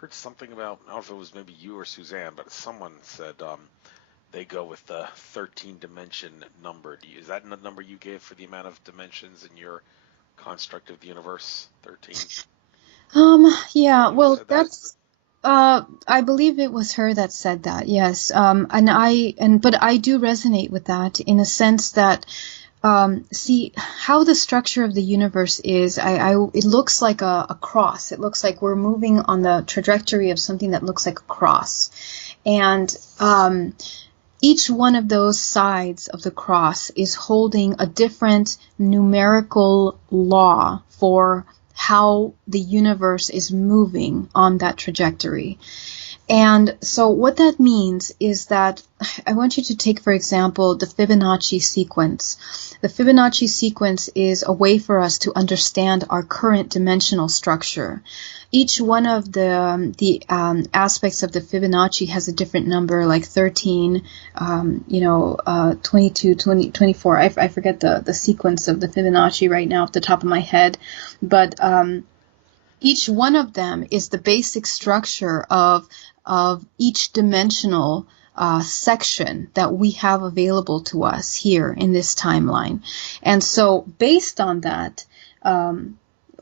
heard something about, I don't know if it was maybe you or Suzanne, but someone said they go with the 13 dimension number. Is that the number you gave for the amount of dimensions in your construct of the universe, 13? Yeah, well, that's I believe it was her that said that. Yes. But I do resonate with that in a sense that see how the structure of the universe is. It looks like a cross. It looks like we're moving on the trajectory of something that looks like a cross. And each one of those sides of the cross is holding a different numerical law for how the universe is moving on that trajectory. And so what that means is that I want you to take, for example, the Fibonacci sequence. The Fibonacci sequence is a way for us to understand our current dimensional structure. Each one of the aspects of the Fibonacci has a different number, like 13, 22, 20, 24. I forget the sequence of the Fibonacci right now off the top of my head, but each one of them is the basic structure of each dimensional section that we have available to us here in this timeline. And so based on that,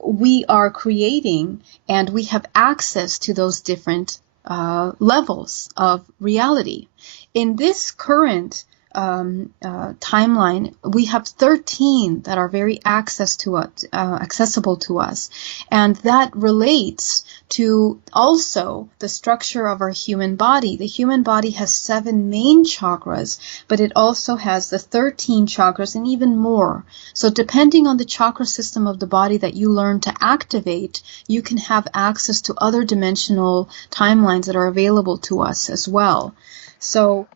we are creating and we have access to those different levels of reality. In this current timeline, we have 13 that are very accessible to us. And that relates to also the structure of our human body. The human body has 7 main chakras, but it also has the 13 chakras and even more. So depending on the chakra system of the body that you learn to activate, you can have access to other dimensional timelines that are available to us as well. So,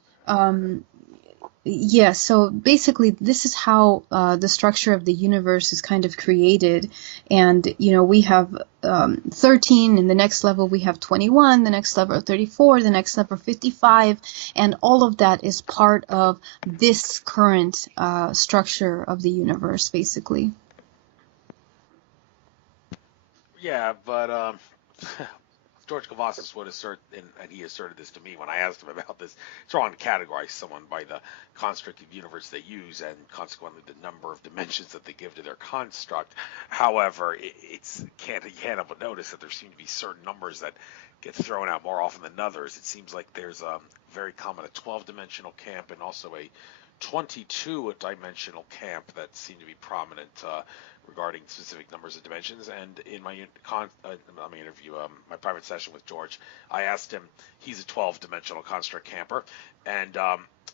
yes, so basically this is how the structure of the universe is kind of created. And, we have 13, in the next level we have 21, the next level 34, the next level 55, and all of that is part of this current structure of the universe, basically. Yeah, but George Cavazos would assert, and he asserted this to me when I asked him about this, it's wrong to categorize someone by the construct of universe they use and consequently the number of dimensions that they give to their construct. However, you can't help but notice that there seem to be certain numbers that get thrown out more often than others. It seems like there's very common a 12-dimensional camp and also a 22-dimensional camp that seem to be prominent regarding specific numbers of dimensions. And in my interview, my private session with George, I asked him, he's a 12-dimensional construct camper, and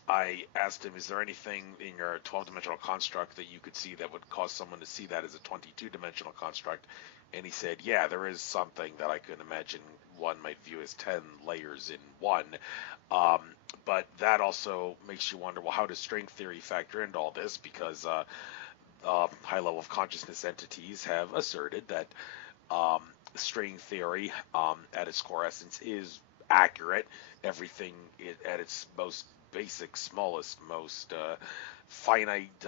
I asked him, is there anything in your 12-dimensional construct that you could see that would cause someone to see that as a 22-dimensional construct? And he said, yeah, there is something that I can imagine one might view as 10 layers in one. But that also makes you wonder, well, how does string theory factor into all this? Because high level of consciousness entities have asserted that string theory at its core essence is accurate. Everything at its most basic, smallest, most finite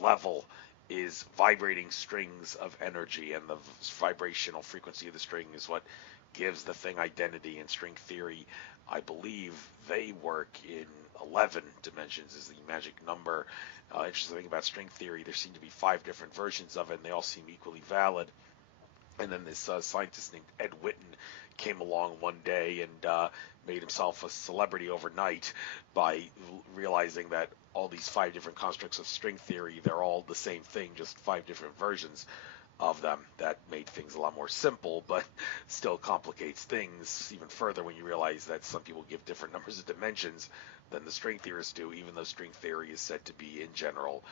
level is vibrating strings of energy, and the vibrational frequency of the string is what gives the thing identity. And string theory, I believe they work in 11 dimensions is the magic number. Interesting thing about string theory, there seem to be 5 different versions of it, and they all seem equally valid. And then this scientist named Ed Witten came along one day and made himself a celebrity overnight by realizing that all these 5 different constructs of string theory, they're all the same thing, just 5 different versions of them. That made things a lot more simple, but still complicates things even further when you realize that some people give different numbers of dimensions than the string theorists do, even though string theory is said to be in general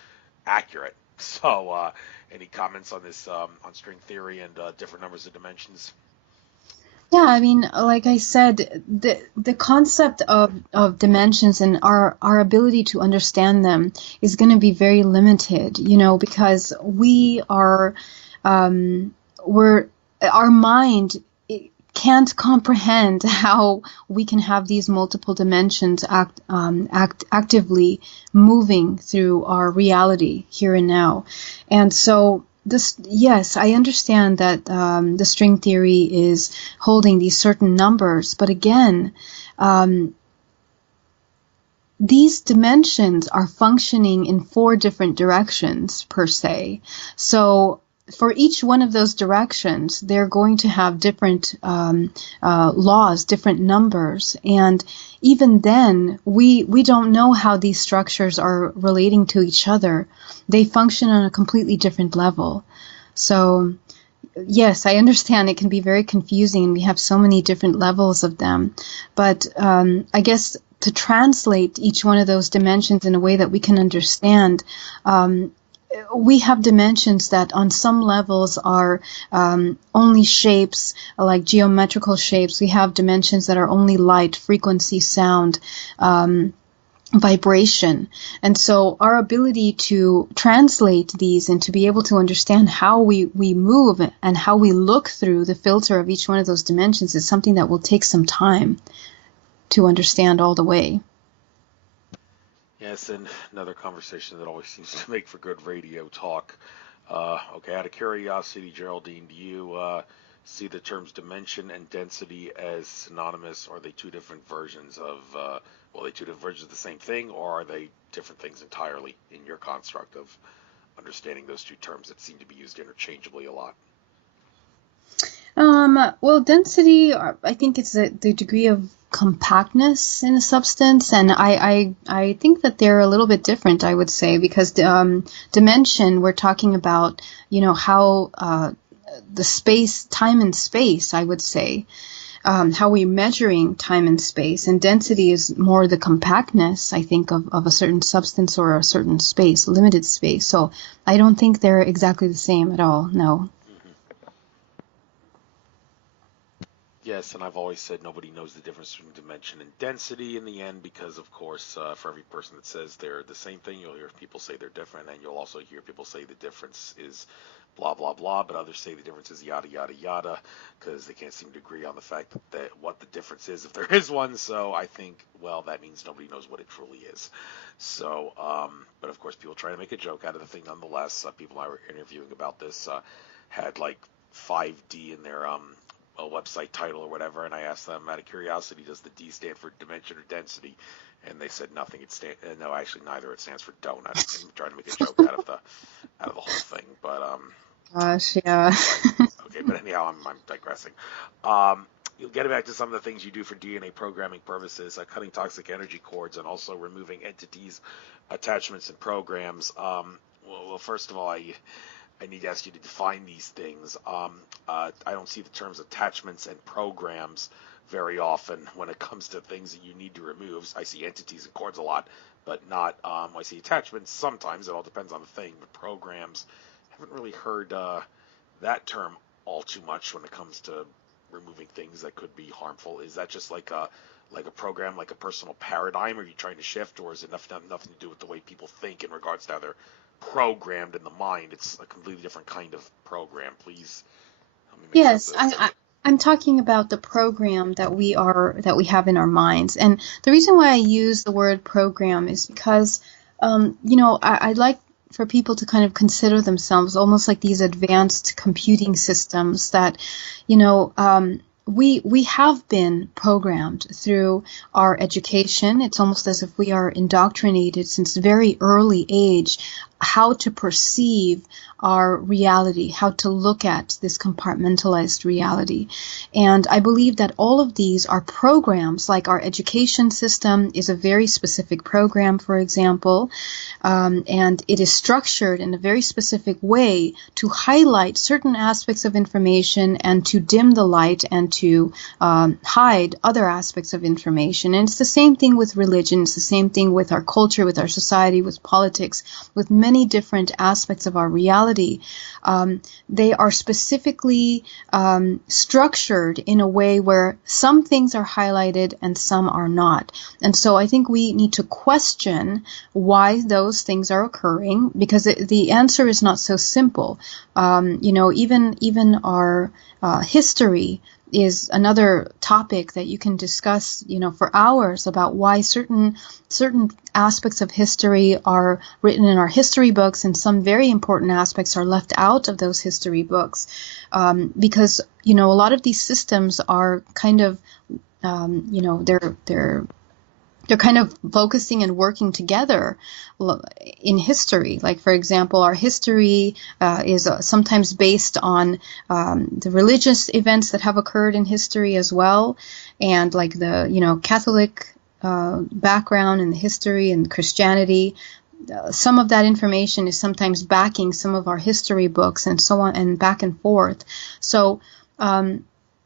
accurate. So any comments on this, on string theory and different numbers of dimensions? Yeah, I mean, like I said, the concept of dimensions and our ability to understand them is going to be very limited, because we're our mind can't comprehend how we can have these multiple dimensions actively moving through our reality here and now. And so yes, I understand that the string theory is holding these certain numbers, but again, these dimensions are functioning in 4 different directions per se. So for each one of those directions, they're going to have different laws, different numbers. And even then, we don't know how these structures are relating to each other. They function on a completely different level. So yes, I understand it can be very confusing, and we have so many different levels of them. But I guess to translate each one of those dimensions in a way that we can understand, we have dimensions that on some levels are only shapes, like geometrical shapes. We have dimensions that are only light, frequency, sound, vibration. And so our ability to translate these and to be able to understand how we move and how we look through the filter of each one of those dimensions is something that will take some time to understand all the way. Yes, and another conversation that always seems to make for good radio talk. Okay, out of curiosity, Geraldine, do you see the terms dimension and density as synonymous, or are they 2 different versions of, well, are they 2 different versions of the same thing, or are they different things entirely in your construct of understanding those 2 terms that seem to be used interchangeably a lot? Well, density, I think it's the degree of compactness in a substance, and I think that they're a little bit different, I would say, because dimension, we're talking about, how the space, time and space, I would say, how we're measuring time and space, and density is more the compactness, I think, of a certain substance or a certain space, limited space. So I don't think they're exactly the same at all, no. Yes, and I've always said nobody knows the difference between dimension and density in the end because, of course, for every person that says they're the same thing, you'll hear people say they're different, and you'll also hear people say the difference is blah, blah, blah, but others say the difference is yada, yada, yada, because they can't seem to agree on the fact that what the difference is if there is one. So I think, well, that means nobody knows what it truly is. So, but of course, people try to make a joke out of the thing nonetheless. People I were interviewing about this had like 5D in their a website title or whatever, and I asked them out of curiosity, does the D stand for dimension or density? And they said nothing. No, actually neither. It stands for donut. I'm trying to make a joke out of the whole thing, but Gosh, yeah. okay. But anyhow, I'm digressing. You'll get back to some of the things you do for DNA programming purposes, cutting toxic energy cords, and also removing entities, attachments, and programs. Well, first of all, I need to ask you to define these things. I don't see the terms attachments and programs very often when it comes to things that you need to remove. I see entities and cords a lot, but not. I see attachments sometimes. It all depends on the thing. But programs, haven't really heard that term all too much when it comes to removing things that could be harmful. Is that just like a program, like a personal paradigm? Are you trying to shift, or is it nothing to do with the way people think in regards to how they're programmed in the mind? It's a completely different kind of program. Please help me make sense Yes, of this. I'm talking about the program that we have in our minds. And the reason why I use the word program is because I'd like for people to kind of consider themselves almost like these advanced computing systems that, you know, um, we have been programmed through our education. It's almost as if we are indoctrinated since very early age how to perceive our reality, how to look at this compartmentalized reality. And I believe that all of these are programs, like our education system is a very specific program, for example, and it is structured in a very specific way to highlight certain aspects of information and to dim the light and to hide other aspects of information. And it's the same thing with religion. It's the same thing with our culture, with our society, with politics, with many different aspects of our reality. They are specifically structured in a way where some things are highlighted and some are not. And so I think we need to question why those things are occurring, because the answer is not so simple. Even our history is another topic that you can discuss, for hours, about why certain aspects of history are written in our history books and some very important aspects are left out of those history books, because a lot of these systems are kind of they're kind of focusing and working together in history. Like, for example, our history is sometimes based on the religious events that have occurred in history as well, and like the Catholic background and the history and Christianity. Some of that information is sometimes backing some of our history books and so on, and back and forth. So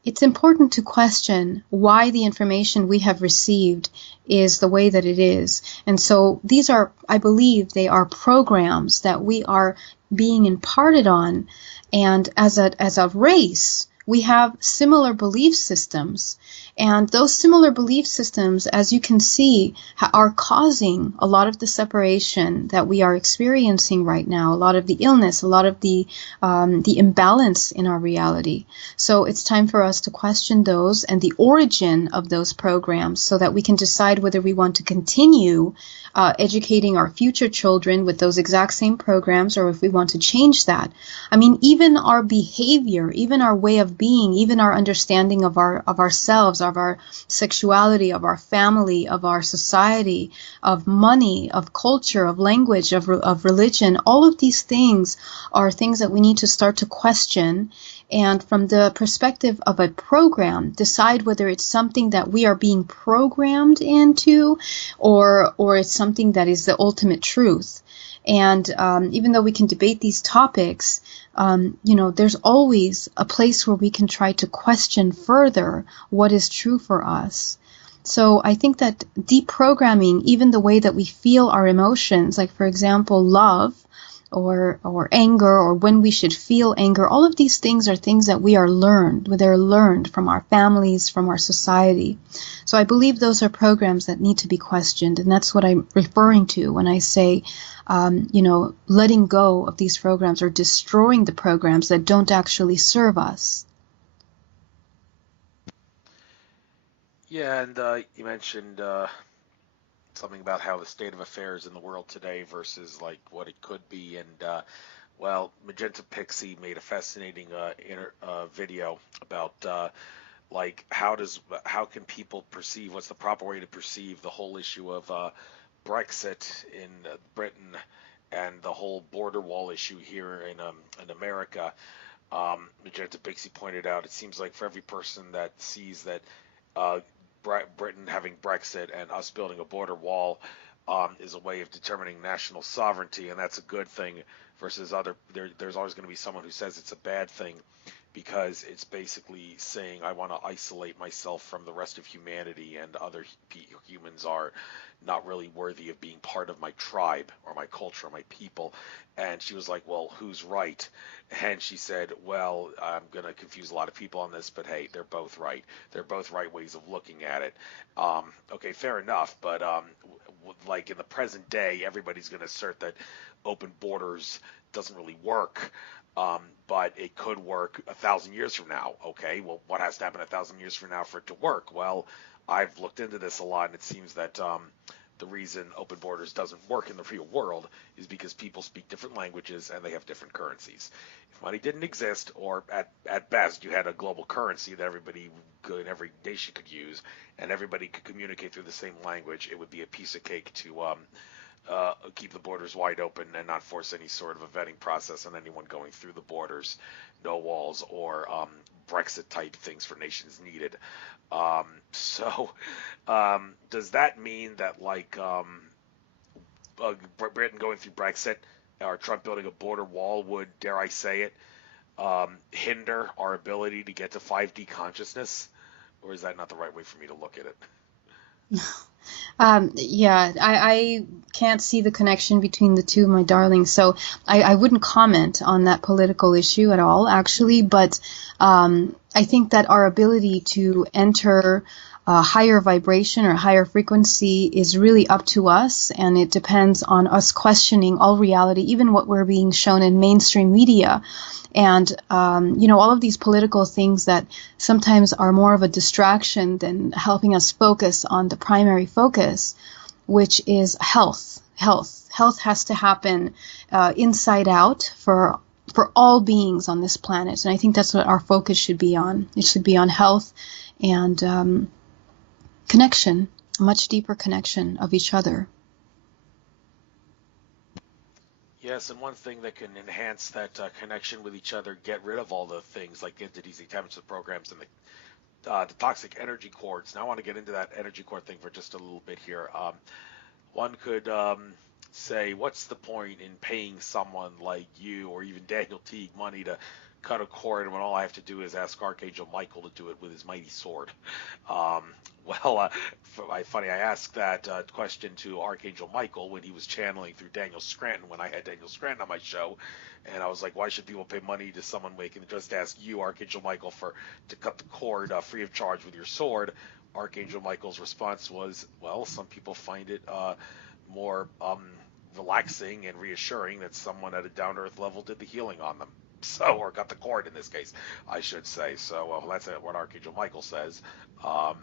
it's important to question why the information we have received is the way that it is. And so these are, I believe, they are programs that we are being imparted on. And as a race, we have similar belief systems. And those similar belief systems, as you can see, are causing a lot of the separation that we are experiencing right now, a lot of the illness, a lot of the imbalance in our reality. So it's time for us to question those and the origin of those programs so that we can decide whether we want to continue educating our future children with those exact same programs, or if we want to change that. I mean, even our behavior, even our way of being, even our understanding of ourselves, of our sexuality, of our family, of our society, of money, of culture, of language, of religion, all of these things are things that we need to start to question and from the perspective of a program, decide whether it's something that we are being programmed into, or it's something that is the ultimate truth. And even though we can debate these topics, there's always a place where we can try to question further what is true for us. So I think that deprogramming, even the way that we feel our emotions, like for example, love or anger, or when we should feel anger, all of these things are things that they're learned from our families, from our society. So I believe those are programs that need to be questioned, and that's what I'm referring to when I say, letting go of these programs or destroying the programs that don't actually serve us. Yeah, and you mentioned something about how the state of affairs in the world today versus like what it could be, and well, Magenta Pixie made a fascinating video about like how can people perceive, what's the proper way to perceive the whole issue of Brexit in Britain and the whole border wall issue here in America. Magenta Pixie pointed out it seems like for every person that sees that uh, Britain having Brexit and us building a border wall is a way of determining national sovereignty, and that's a good thing. Versus there's always going to be someone who says it's a bad thing because it's basically saying I want to isolate myself from the rest of humanity, and other humans are not really worthy of being part of my tribe or my culture or my people. And she was like, well, who's right? And she said, well, I'm going to confuse a lot of people on this, but hey, they're both right. They're both right ways of looking at it. Okay, fair enough, but like in the present day, everybody's going to assert that open borders doesn't really work. But it could work 1,000 years from now. Okay, well, what has to happen 1,000 years from now for it to work? Well, I've looked into this a lot, and it seems that the reason open borders doesn't work in the real world is because people speak different languages and they have different currencies. If money didn't exist, or at best you had a global currency that every nation could use, and everybody could communicate through the same language, it would be a piece of cake to keep the borders wide open and not force any sort of a vetting process on anyone going through the borders, no walls, or Brexit type things for nations needed. Does that mean that like Britain going through Brexit or Trump building a border wall would, dare I say it, hinder our ability to get to 5D consciousness? Or is that not the right way for me to look at it? Yeah, I can't see the connection between the two, my darling. So I wouldn't comment on that political issue at all, actually. But I think that our ability to enter a higher vibration or higher frequency is really up to us, and it depends on us questioning all reality, even what we're being shown in mainstream media. And, all of these political things that sometimes are more of a distraction than helping us focus on the primary focus, which is health. Health has to happen inside out for all beings on this planet. And I think that's what our focus should be on. It should be on health and connection, a much deeper connection of each other. Yes, and one thing that can enhance that connection with each other, get rid of all the things like entities, attachments, programs, and the toxic energy cords. Now I want to get into that energy cord thing for just a little bit here. One could say, what's the point in paying someone like you or even Daniel Teague money to cut a cord when all I have to do is ask Archangel Michael to do it with his mighty sword? Um, Funny, I asked that question to Archangel Michael when he was channeling through Daniel Scranton when I had Daniel Scranton on my show, and I was like, why should people pay money to someone making just ask you, Archangel Michael, to cut the cord free of charge with your sword? Archangel Michael's response was, well, some people find it more relaxing and reassuring that someone at a down-to-earth level did the healing on them. So, or got the cord in this case, I should say. So, well, that's what Archangel Michael says. Um,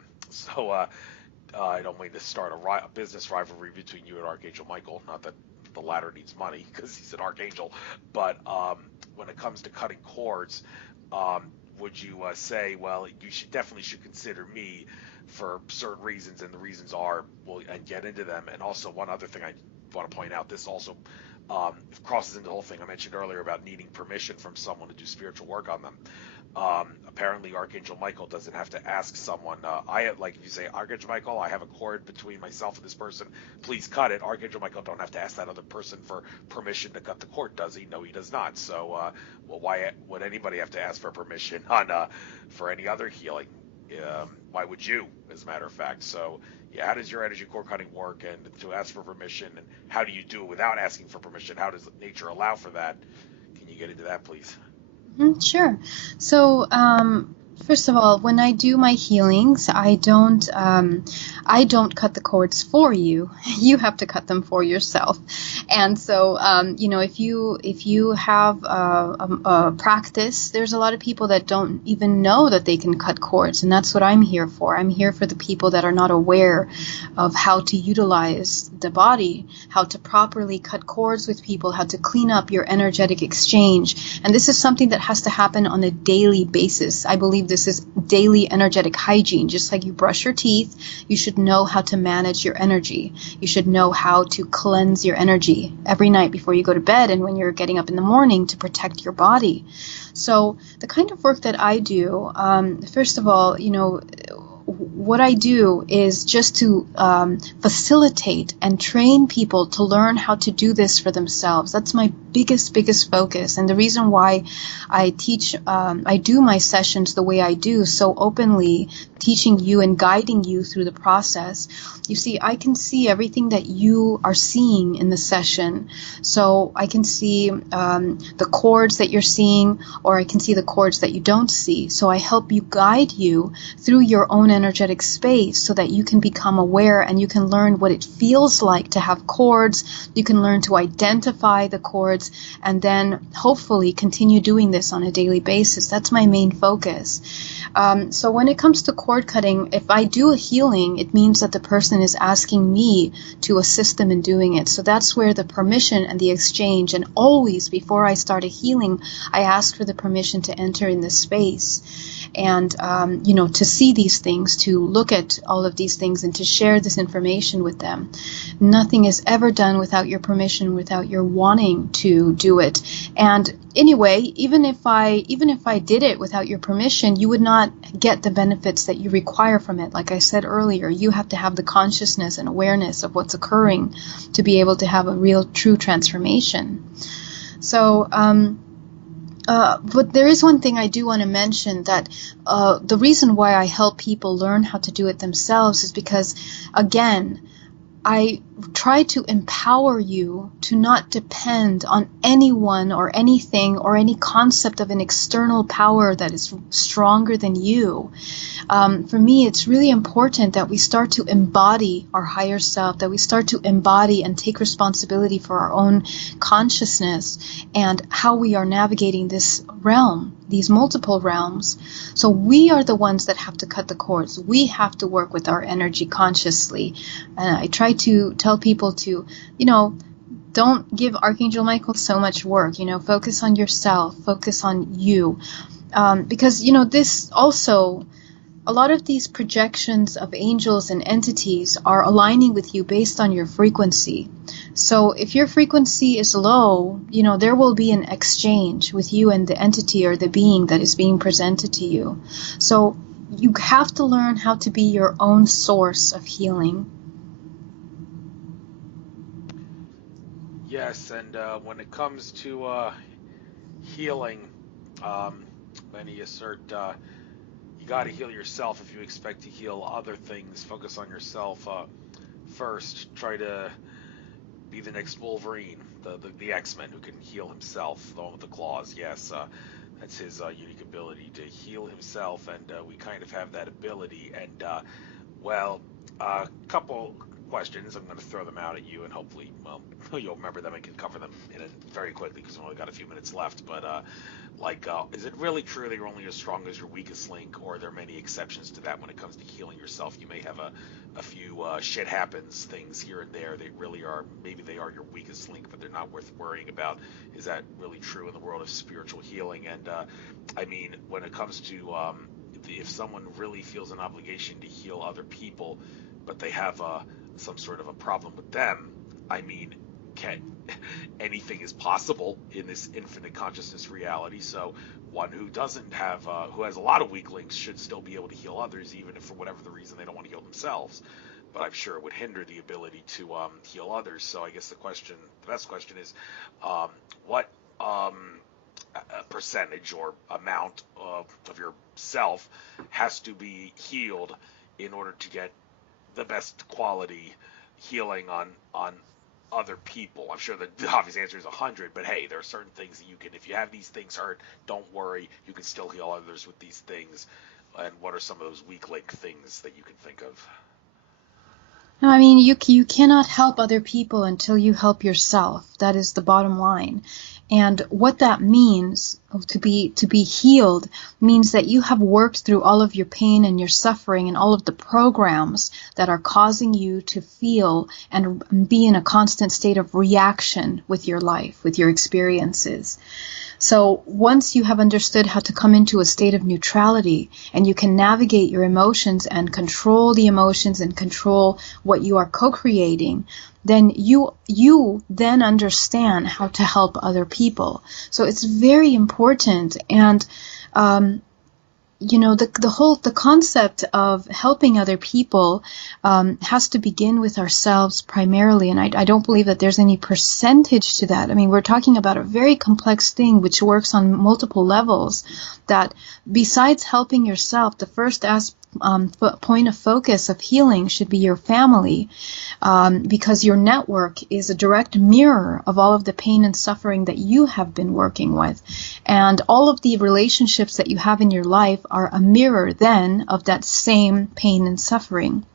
I don't mean to start a business rivalry between you and Archangel Michael. Not that the latter needs money because he's an archangel. But when it comes to cutting cords, would you say, well, you definitely should consider me for certain reasons, and the reasons are, well, and get into them. And also one other thing I want to point out, this also crosses into the whole thing I mentioned earlier about needing permission from someone to do spiritual work on them. Apparently Archangel Michael doesn't have to ask someone. Like if you say, Archangel Michael, I have a cord between myself and this person, please cut it. Archangel Michael don't have to ask that other person for permission to cut the cord, does he? No, he does not. So, well, why would anybody have to ask for permission on for any other healing? Why would you, as a matter of fact? So, yeah, how does your energy cord cutting work, and to ask for permission, and how do you do it without asking for permission? How does nature allow for that? Can you get into that, please? Sure. So, first of all, when I do my healings, I don't cut the cords for you. You have to cut them for yourself. And so, if you have a practice, there's a lot of people that don't even know that they can cut cords, and that's what I'm here for. I'm here for the people that are not aware of how to utilize the body, how to properly cut cords with people, how to clean up your energetic exchange. And this is something that has to happen on a daily basis. I believe this is daily energetic hygiene. Just like you brush your teeth, you should know how to manage your energy. You should know how to cleanse your energy every night before you go to bed and when you're getting up in the morning to protect your body. So the kind of work that I do, first of all, what I do is just to facilitate and train people to learn how to do this for themselves. That's my biggest focus. And the reason why I do my sessions the way I do, so openly, teaching you and guiding you through the process. You see, I can see everything that you are seeing in the session. So I can see the chords that you're seeing, or I can see the chords that you don't see. So I help you, guide you through your own energetic space so that you can become aware and you can learn what it feels like to have chords. You can learn to identify the chords and then hopefully continue doing this on a daily basis. That's my main focus. So when it comes to cord cutting, if I do a healing, it means that the person is asking me to assist them in doing it. So that's where the permission and the exchange, and always before I start a healing, I ask for the permission to enter in this space and, to see these things, to look at all of these things and to share this information with them. Nothing is ever done without your permission, without your wanting to do it. And anyway, even if I did it without your permission, you would not get the benefits that you require from it. Like I said earlier, you have to have the consciousness and awareness of what's occurring to be able to have a real, true transformation. So, but there is one thing I do want to mention, that the reason why I help people learn how to do it themselves is because, again, I try to empower you to not depend on anyone or anything or any concept of an external power that is stronger than you. For me, it's really important that we start to embody our higher self, that we start to embody and take responsibility for our own consciousness and how we are navigating this realm, these multiple realms. So we are the ones that have to cut the cords. We have to work with our energy consciously. And I try to tell people to, don't give Archangel Michael so much work. Focus on yourself, focus on you. Because, this also, a lot of these projections of angels and entities are aligning with you based on your frequency. So if your frequency is low, there will be an exchange with you and the entity or the being that is being presented to you. So you have to learn how to be your own source of healing. Yes, and when it comes to healing, many assert you got to heal yourself if you expect to heal other things. Focus on yourself first. Try to be the next Wolverine, the X-Men who can heal himself, the one with the claws. Yes, that's his unique ability to heal himself, and we kind of have that ability. And a couple questions. I'm going to throw them out at you, and hopefully, you'll remember them and can cover them very quickly because we've only got a few minutes left. But is it really true that you're only as strong as your weakest link, or are there many exceptions to that when it comes to healing yourself? You may have a few shit happens things here and there. They really are, maybe they are your weakest link, but they're not worth worrying about. Is that really true in the world of spiritual healing? And when it comes to if someone really feels an obligation to heal other people, but they have some sort of a problem with them, anything is possible in this infinite consciousness reality. So one who doesn't have, who has a lot of weak links, should still be able to heal others, even if for whatever the reason they don't want to heal themselves. But I'm sure it would hinder the ability to heal others. So I guess the best question is, what percentage or amount of yourself has to be healed in order to get the best quality healing on other people? I'm sure the obvious answer is 100, but hey, there are certain things that you can, if you have these things hurt, don't worry, you can still heal others with these things. And what are some of those weak link things that you can think of? No, I mean, you cannot help other people until you help yourself. That is the bottom line. And what that means, to be healed, means that you have worked through all of your pain and your suffering and all of the programs that are causing you to feel and be in a constant state of reaction with your life, with your experiences. So once you have understood how to come into a state of neutrality, and you can navigate your emotions and control the emotions and control what you are co-creating, then you then understand how to help other people. So it's very important. And the concept of helping other people has to begin with ourselves primarily, and I don't believe that there's any percentage to that. I mean, we're talking about a very complex thing which works on multiple levels, that besides helping yourself, the first point of focus of healing should be your family, because your network is a direct mirror of all of the pain and suffering that you have been working with. And all of the relationships that you have in your life are a mirror then of that same pain and suffering.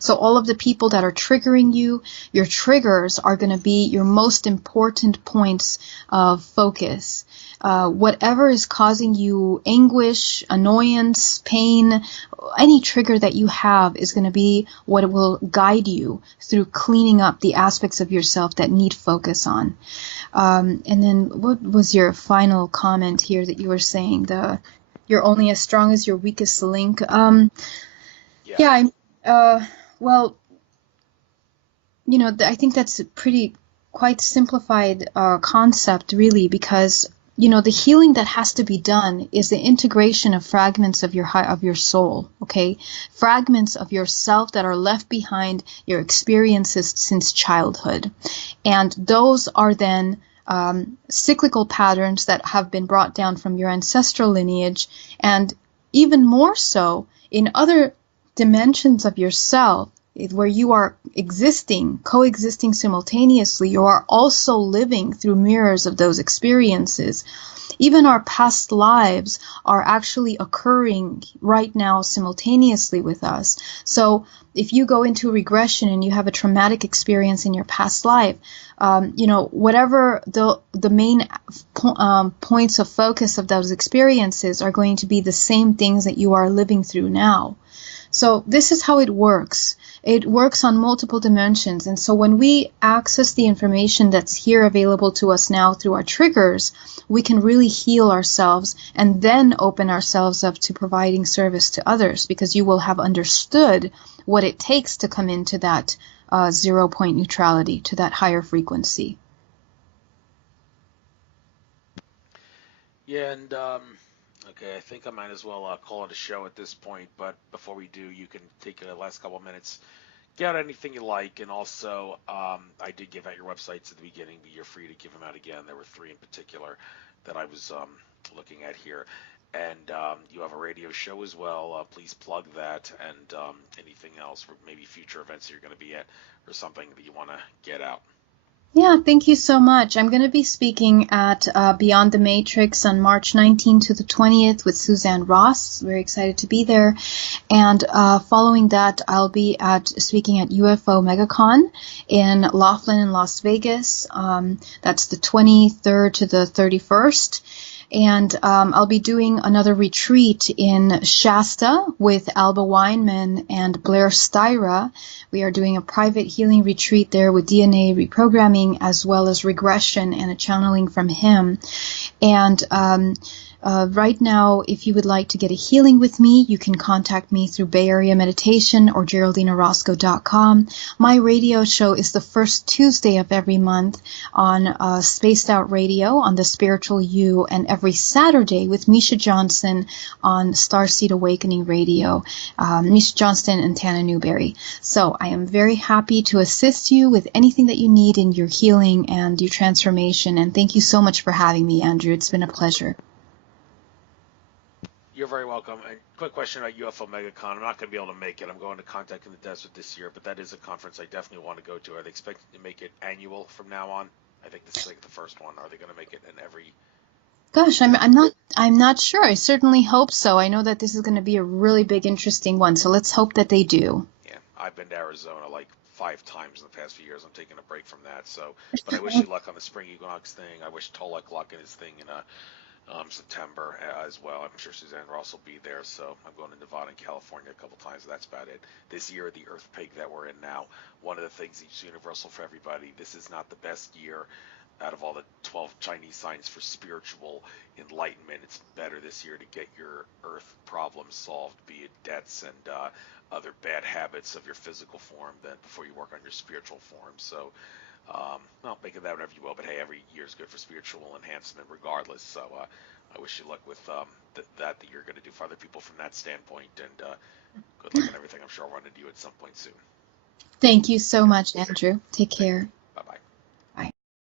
So all of the people that are triggering you, your triggers are going to be your most important points of focus. Whatever is causing you anguish, annoyance, pain, any trigger that you have is going to be what will guide you through cleaning up the aspects of yourself that need focus on. And then what was your final comment here that you were saying? You're only as strong as your weakest link. Well, I think that's a quite simplified concept, really, because the healing that has to be done is the integration of fragments of your soul, okay? Fragments of yourself that are left behind, your experiences since childhood. And those are then cyclical patterns that have been brought down from your ancestral lineage, and even more so in other dimensions of yourself where you are coexisting simultaneously. You are also living through mirrors of those experiences. Even our past lives are actually occurring right now simultaneously with us. So if you go into regression and you have a traumatic experience in your past life, whatever the main points of focus of those experiences are going to be the same things that you are living through now. So this is how it works. It works on multiple dimensions. And so when we access the information that's here available to us now through our triggers, we can really heal ourselves and then open ourselves up to providing service to others, because you will have understood what it takes to come into that 0-point neutrality, to that higher frequency. Yeah, and okay, I think I might as well call it a show at this point, but before we do, you can take the last couple of minutes, get out anything you like, and also I did give out your websites at the beginning, but you're free to give them out again. There were 3 in particular that I was looking at here, and you have a radio show as well. Please plug that, and anything else for maybe future events you're going to be at or something that you want to get out. Yeah, thank you so much. I'm going to be speaking at Beyond the Matrix on March 19th to the 20th with Suzanne Ross. Very excited to be there. And following that, I'll be speaking at UFO MegaCon in Laughlin in Las Vegas. That's the 23rd to the 31st. And I'll be doing another retreat in Shasta with Alba Weinman and Blair Styra. We are doing a private healing retreat there with DNA reprogramming as well as regression and a channeling from him. And Right now, if you would like to get a healing with me, you can contact me through Bay Area Meditation or GeraldineOrozco.com. My radio show is the first Tuesday of every month on Spaced Out Radio on the Spiritual You, and every Saturday with Misha Johnson on Starseed Awakening Radio, Misha Johnston and Tana Newberry. So I am very happy to assist you with anything that you need in your healing and your transformation. And thank you so much for having me, Andrew. It's been a pleasure. You're very welcome. And quick question about UFO MegaCon. I'm not going to be able to make it. I'm going to Contact in the Desert this year, but that is a conference I definitely want to go to. Are they expecting to make it annual from now on? I think this is like the first one. Are they going to make it in every? Gosh, I'm not sure. I certainly hope so. I know that this is going to be a really big, interesting one. So let's hope that they do. Yeah, I've been to Arizona like 5 times in the past few years. I'm taking a break from that. So, but I wish you luck on the spring equinox thing. I wish Tolek luck in his thing in September as well. I'm sure Suzanne Ross will be there. So I'm going to Nevada and California a couple times. That's about it. This year, the Earth Pig that we're in now, one of the things that's universal for everybody, this is not the best year out of all the 12 Chinese signs for spiritual enlightenment. It's better this year to get your earth problems solved, be it debts and other bad habits of your physical form, than before you work on your spiritual form. So, well, make it that whatever you will, but hey, every year is good for spiritual enhancement regardless. So I wish you luck with that you're going to do for other people from that standpoint, and good luck on everything. I'm sure I'll run into you at some point soon. Thank you so much, Andrew. Take care.